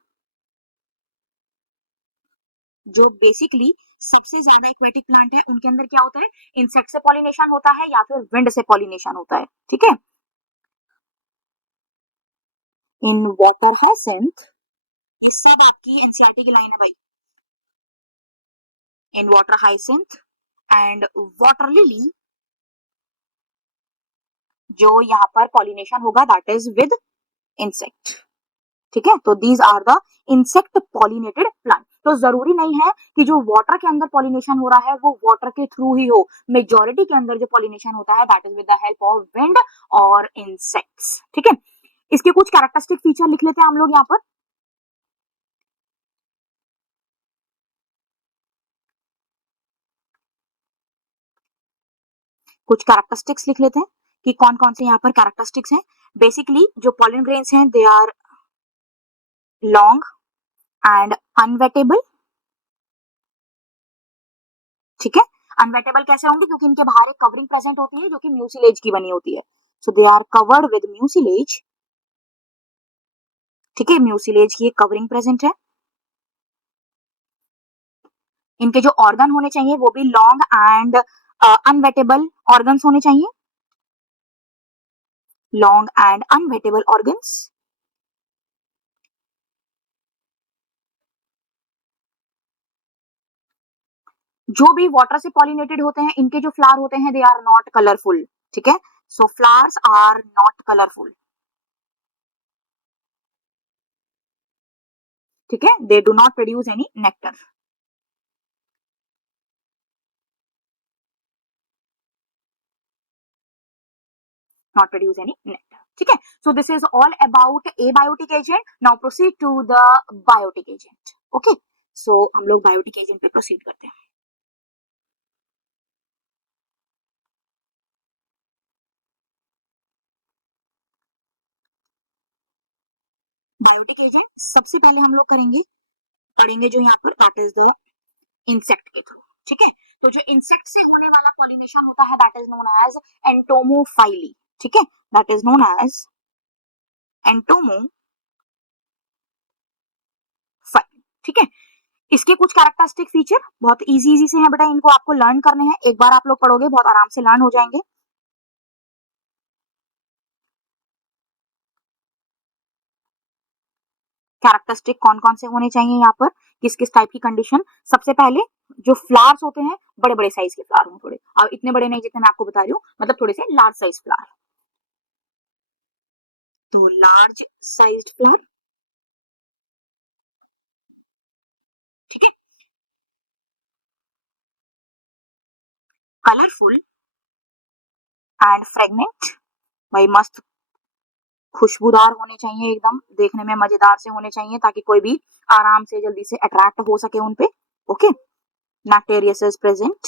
जो बेसिकली सबसे ज्यादा एक्वेटिक प्लांट है उनके अंदर क्या होता है, इंसेक्ट से पॉलिनेशन होता है या फिर विंड से पॉलिनेशन होता है, ठीक है। इन वाटर हाइसिंथ, ये सब आपकी एनसीईआरटी की लाइन है भाई, in water hyacinth and water lily, जो यहाँ पर पॉलिनेशन होगा दैट इज विद इंसेक्ट, ठीक है। तो these are the insect pollinated plant. तो जरूरी नहीं है कि जो वाटर के अंदर पॉलिनेशन हो रहा है वो वाटर के थ्रू ही हो, मेजॉरिटी के अंदर जो पॉलिनेशन होता है that is with the help of wind और इंसेक्ट्स, ठीक है। इसके कुछ कैरेक्टरिस्टिक फीचर लिख लेते हैं हम लोग यहाँ पर, कुछ कैरेक्टरिस्टिक्स लिख लेते हैं कि कौन कौन से यहाँ पर कैरेक्टरिस्टिक्स हैं। बेसिकली जो पॉलन ग्रेन्स हैं they are long and unwettable, ठीक है। अनवेटेबल कैसे होंगे, क्योंकि इनके बाहर एक कवरिंग प्रेजेंट होती है जो कि म्यूसिलेज की बनी होती है, so they are covered with mucilage, ठीक है, म्यूसिलेज की एक कवरिंग प्रेजेंट है। इनके जो ऑर्गन होने चाहिए वो भी लॉन्ग एंड अनवेटेबल ऑर्गन्स होने चाहिए, लॉन्ग एंड अनवेटेबल ऑर्गन्स। जो भी वाटर से पॉलिनेटेड होते हैं इनके जो फ्लावर होते हैं दे आर नॉट कलरफुल, ठीक है, so flowers are not colourful, ठीक है, they do not produce any nectar, not produce any nectar, ठीक है। So this is all about abiotic agent. Now proceed to the biotic agent, okay। So हम लोग biotic agent पे proceed करते हैं। Biotic agent सबसे पहले हम लोग करेंगे, पढ़ेंगे जो यहाँ पर दैट इज द इंसेक्ट के थ्रू, ठीक है। तो जो इंसेक्ट से होने वाला पॉलिनेशन होता है दैट इज नोन एज एंटोमोफाइली, ठीक है, दैट इज नोन एज एंटोमोफाइल, ठीक है। इसके कुछ कैरेक्टरिस्टिक फीचर बहुत इजी इजी से हैं बेटा, इनको आपको लर्न करने हैं, एक बार आप लोग पढ़ोगे बहुत आराम से लर्न हो जाएंगे। कैरेक्टरिस्टिक कौन कौन से होने चाहिए यहाँ पर, किस किस टाइप की कंडीशन। सबसे पहले जो फ्लावर्स होते हैं बड़े बड़े साइज के फ्लावर हों, थोड़े, अब इतने बड़े नहीं जितने मैं आपको बता रही हूँ, मतलब थोड़े से लार्ज साइज फ्लावर, तो लार्ज साइज्ड फ्लावर, ठीक है। कलरफुल एंड फ्रेगनेंट, भाई मस्त खुशबूदार होने चाहिए, एकदम देखने में मजेदार से होने चाहिए ताकि कोई भी आराम से जल्दी से अट्रैक्ट हो सके उनपे, ओके। नेक्टेरियस इज प्रेजेंट,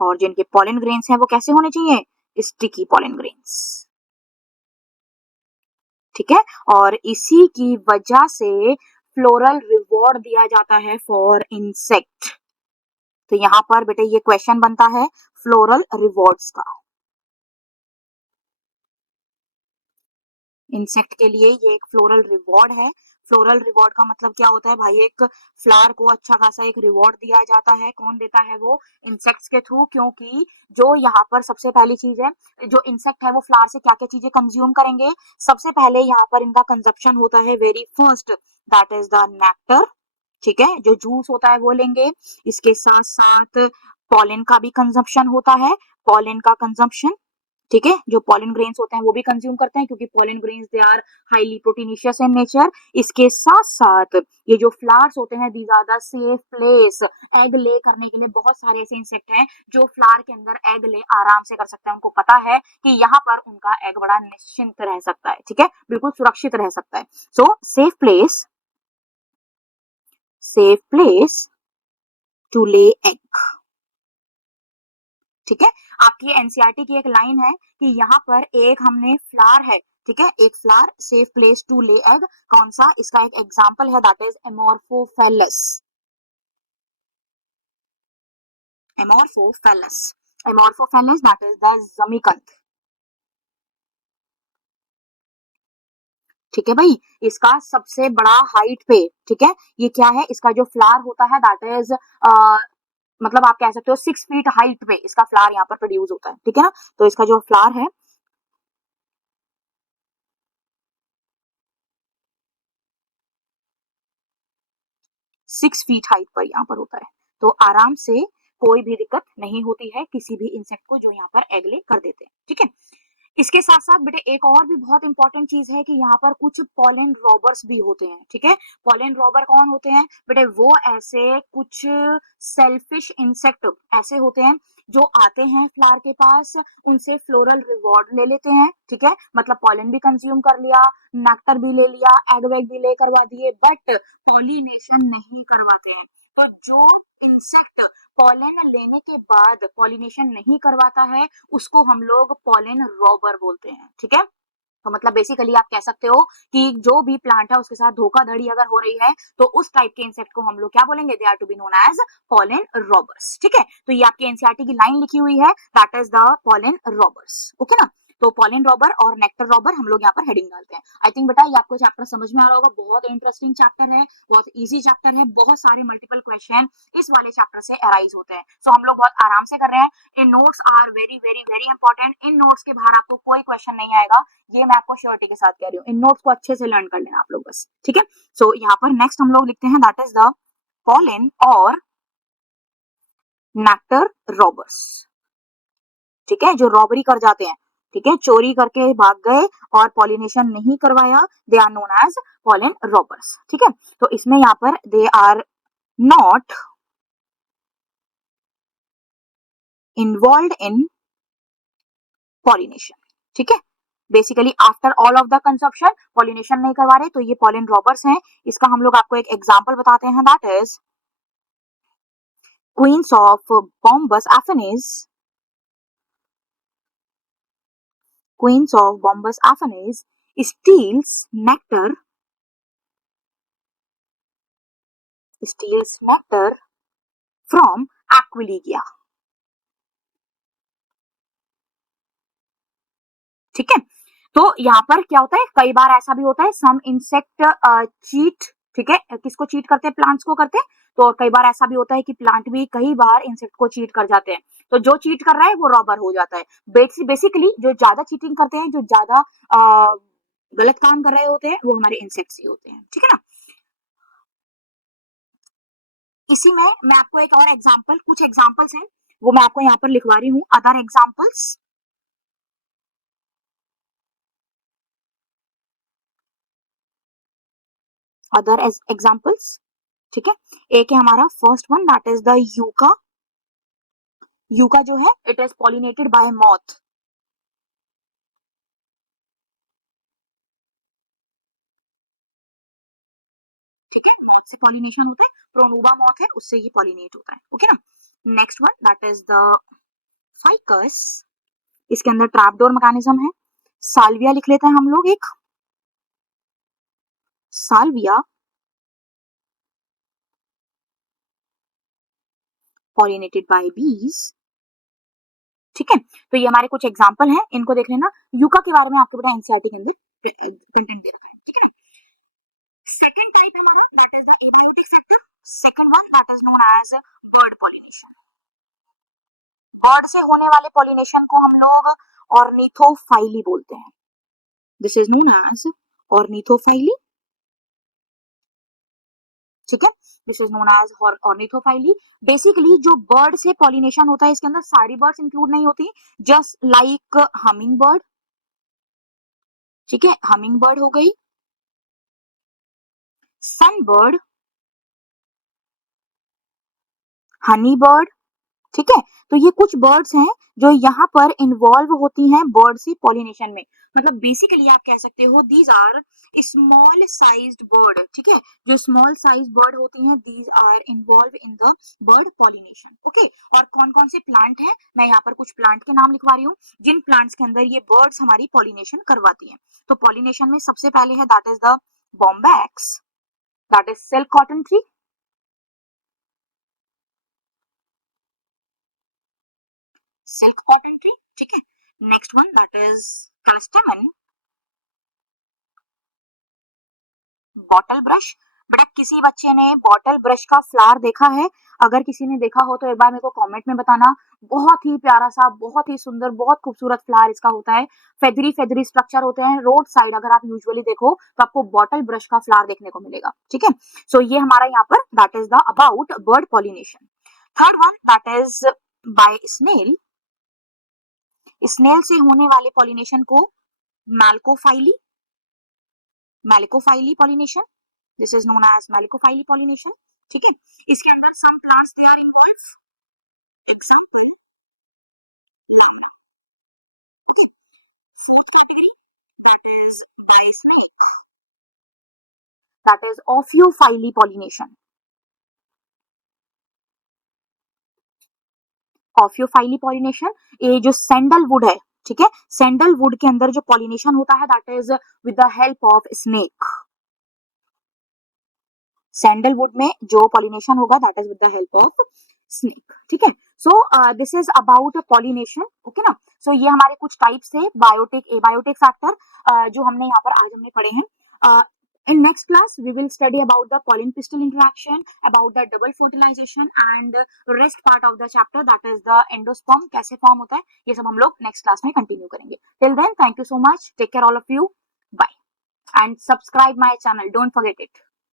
और जिनके पॉलन ग्रेन्स हैं वो कैसे होने चाहिए, स्टिकी पॉलन ग्रेन्स, ठीक है। और इसी की वजह से फ्लोरल रिवॉर्ड दिया जाता है फॉर इंसेक्ट। तो यहाँ पर बेटे ये क्वेश्चन बनता है फ्लोरल रिवॉर्ड्स का, इंसेक्ट के लिए ये एक फ्लोरल रिवॉर्ड है। फ्लोरल रिवॉर्ड का मतलब क्या होता है भाई, एक फ्लावर को अच्छा खासा एक रिवॉर्ड दिया जाता है, कौन देता है वो, इंसेक्ट्स के थ्रू, क्योंकि जो यहाँ पर सबसे पहली चीज है, जो इंसेक्ट है वो फ्लावर से क्या क्या चीजें कंज्यूम करेंगे, सबसे पहले यहाँ पर इनका कंजप्शन होता है very first, that is the nectar, ठीक है, जो जूस होता है वो लेंगे, इसके साथ साथ पॉलन का भी कंजप्शन होता है, पॉलन का कंजप्शन, ठीक है, जो पॉलन ग्रेन्स होते हैं वो भी कंज्यूम करते हैं क्योंकि pollen grains they are highly proteinaceous in nature. इसके साथ साथ ये जो फ्लावर्स होते हैं these are the safe place, egg lay करने के लिए बहुत सारे ऐसे इंसेक्ट हैं जो फ्लावर के अंदर एग ले आराम से कर सकते हैं, उनको पता है कि यहाँ पर उनका एग बड़ा निश्चिंत रह सकता है, ठीक है, बिल्कुल सुरक्षित रह सकता है। So safe place, safe place to lay egg, ठीक है। आपकी एनसीईआरटी की एक लाइन है कि यहाँ पर एक हमने फ्लावर है, ठीक है, एक flower safe place to lay egg, कौन सा, इसका एक एग्जांपल है that is Amorphophallus, Amorphophallus, Amorphophallus that is the जमीकंद, ठीक है भाई। इसका सबसे बड़ा हाइट पे, ठीक है, ये क्या है, इसका जो फ्लावर होता है दैट इज मतलब आप कह सकते हो 6 फीट हाइट पे इसका फ्लावर यहाँ पर प्रोड्यूस होता है, ठीक है ना। तो इसका जो फ्लावर है 6 फीट हाइट पर यहाँ पर होता है, तो आराम से कोई भी दिक्कत नहीं होती है किसी भी इंसेक्ट को जो यहाँ पर एग ले कर देते हैं, ठीक है। इसके साथ साथ बेटे एक और भी बहुत इंपॉर्टेंट चीज है कि यहाँ पर कुछ पॉलन रॉबर्स भी होते हैं, ठीक है। पॉलन रॉबर कौन होते हैं बेटे, वो ऐसे कुछ सेल्फिश इंसेक्ट ऐसे होते हैं जो आते हैं फ्लावर के पास, उनसे फ्लोरल रिवॉर्ड ले लेते हैं, ठीक है, मतलब पॉलन भी कंज्यूम कर लिया, नेक्टर भी ले लिया, एग वेग भी ले करवा दिए, बट पॉलिनेशन नहीं करवाते हैं। तो जो इंसेक्ट पॉलन लेने के बाद पॉलिनेशन नहीं करवाता है उसको हम लोग पॉलन रॉबर बोलते हैं, ठीक है। तो मतलब बेसिकली आप कह सकते हो कि जो भी प्लांट है उसके साथ धोखाधड़ी अगर हो रही है तो उस टाइप के इंसेक्ट को हम लोग क्या बोलेंगे, they are to be known as pollen robbers, ठीक है। तो ये आपकी एनसीईआरटी की लाइन लिखी हुई है that is the pollen robbers, okay ना। तो पॉलन रॉबर और नेक्टर रॉबर हम लोग यहाँ पर हेडिंग डालते हैं। आई थिंक बेटा ये आपको चैप्टर समझ में आ रहा होगा, बहुत इंटरेस्टिंग चैप्टर है, बहुत इजी चैप्टर है, बहुत सारे मल्टीपल क्वेश्चन इस वाले चैप्टर से अराइज होते हैं। सो हम लोग बहुत आराम से कर रहे हैं, इन notes are very very very important, इन नोट्स के बाहर आपको कोई क्वेश्चन नहीं आएगा, ये मैं आपको श्योरिटी के साथ कह रही हूँ, इन नोट्स को अच्छे से लर्न कर लेना आप लोग बस, ठीक है। सो यहाँ पर नेक्स्ट हम लोग लिखते हैं दैट इज द पॉलन और नेक्टर रॉबर्स, ठीक है, जो रॉबरी कर जाते हैं, ठीक है, चोरी करके भाग गए और पॉलिनेशन नहीं करवाया, they are known as pollen robbers, ठीक है। तो इसमें यहाँ पर they are not involve in pollination, ठीक है। Basically after all of the consumption pollination नहीं करवा रहे, तो ये पॉलन रॉबर्स हैं। इसका हम लोग आपको एक एग्जांपल बताते हैं that is queens of Bombus affinis, queens of Bombus aphanes steals nectar steals nectar from Aquilegia. ठीक है, तो यहाँ पर क्या होता है, कई बार ऐसा भी होता है सम इंसेक्ट चीट, ठीक है, किसको चीट करते हैं, प्लांट्स को करते हैं, तो कई बार ऐसा भी होता है कि प्लांट भी कई बार इंसेक्ट को चीट कर जाते हैं, तो जो चीट कर रहा है वो रॉबर हो जाता है। बेसिकली जो ज्यादा चीटिंग करते हैं, जो ज्यादा गलत काम कर रहे होते हैं, वो हमारे इंसेक्ट्स ही होते हैं, ठीक है ना। इसी में मैं आपको एक और एग्जाम्पल, कुछ एग्जाम्पल्स हैं वो मैं आपको यहाँ पर लिखवा रही हूँ, अदर एग्जाम्पल्स। अदर एग्जाम्पल्स, ठीक है, एक है हमारा first one, that is the yucca. Yucca जो है it is pollinated bye moth. ठीक है, मॉथ से पॉलिनेशन होता है, प्रोनुबा मॉथ है उससे ये पॉलिनेट होता है, ओके ना। Next one that is the ficus, इसके अंदर ट्रैपडोर मैकेनिज्म है। साल्विया लिख लेते हैं हम लोग, एक साल्विया पॉलिनेटेड बाय बीज, ठीक है। तो ये हमारे कुछ एग्जांपल हैं, इनको देख लेना। यूका के बारे में आपको पता है एनसीईआरटी के अंदर कंटेंट दे रखा है, ठीक है। सेकंड टाइप है हमारा, that is the abiotic sector. Second one that is known as bird pollination. Bird से होने वाले पॉलिनेशन को हम लोग ऑर्निथोफाइली बोलते हैं। This is known as ornithophily, ठीक है, this is known as ornithophily. Basically जो बर्ड से पॉलिनेशन होता है, इसके अंदर सारी बर्ड्स इंक्लूड नहीं होती, जस्ट लाइक हमिंग बर्ड, ठीक है, हमिंग बर्ड हो गई, सन बर्ड, हनी बर्ड, ठीक है। तो ये कुछ बर्ड्स हैं जो यहाँ पर इन्वॉल्व होती हैं बर्ड से पॉलिनेशन में। मतलब बेसिकली आप कह सकते हो these are small sized bird, ठीक है, जो स्मॉल साइज बर्ड होती हैं these are involve in the bird pollination, okay. और कौन कौन से प्लांट हैं, मैं यहाँ पर कुछ प्लांट के नाम लिखवा रही हूँ जिन प्लांट्स के अंदर ये बर्ड्स हमारी पॉलिनेशन करवाती हैं। तो पॉलिनेशन में सबसे पहले है that is the Bombax, that is silk cotton tree, silk cotton tree, ठीक है। Next one that is Callistemon, bottle brush. बेटा किसी बच्चे ने बॉटल ब्रश का फ्लावर देखा है? अगर किसी ने देखा हो तो एक बार मेरे को कमेंट में बताना। बहुत ही प्यारा सा, बहुत ही सुंदर, बहुत खूबसूरत फ्लावर इसका होता है। फेदरी फेदरी स्ट्रक्चर होते हैं। रोड साइड अगर आप यूजुअली देखो तो आपको बॉटल ब्रश का फ्लावर देखने को मिलेगा, ठीक है। सो ये हमारा यहाँ पर that is the about bird pollination. Third one that is by snail. Snail से होने वाले पॉलिनेशन को malacophily, malacophily pollination, this is known as malacophily pollination, ठीक है। इसके अंदर some plants they are involve, category that is by snake, that is ophiophyly pollination, ophiophily pollination. ये जो सैंडलवुड है, ठीक है, सैंडलवुड के अंदर जो पॉलिनेशन होता है that is with the help of snake. Sandalwood में जो पॉलिनेशन होगा that is with the help of snake, ठीक है। सो this is about pollination, okay ना। सो ये हमारे कुछ टाइप्स थे, बायोटिक, एबायोटिक फैक्टर, जो हमने यहाँ पर आज हमने पढ़े हैं। In next class, we will study about the pollen pistil interaction, about the double fertilization and rest part of the chapter that is the endosperm कैसे फॉर्म होता है, ये सब हम लोग नेक्स्ट क्लास में कंटिन्यू करेंगे। Till then, thank you so much. Take care all of you. Bye and subscribe my channel. Don't forget it.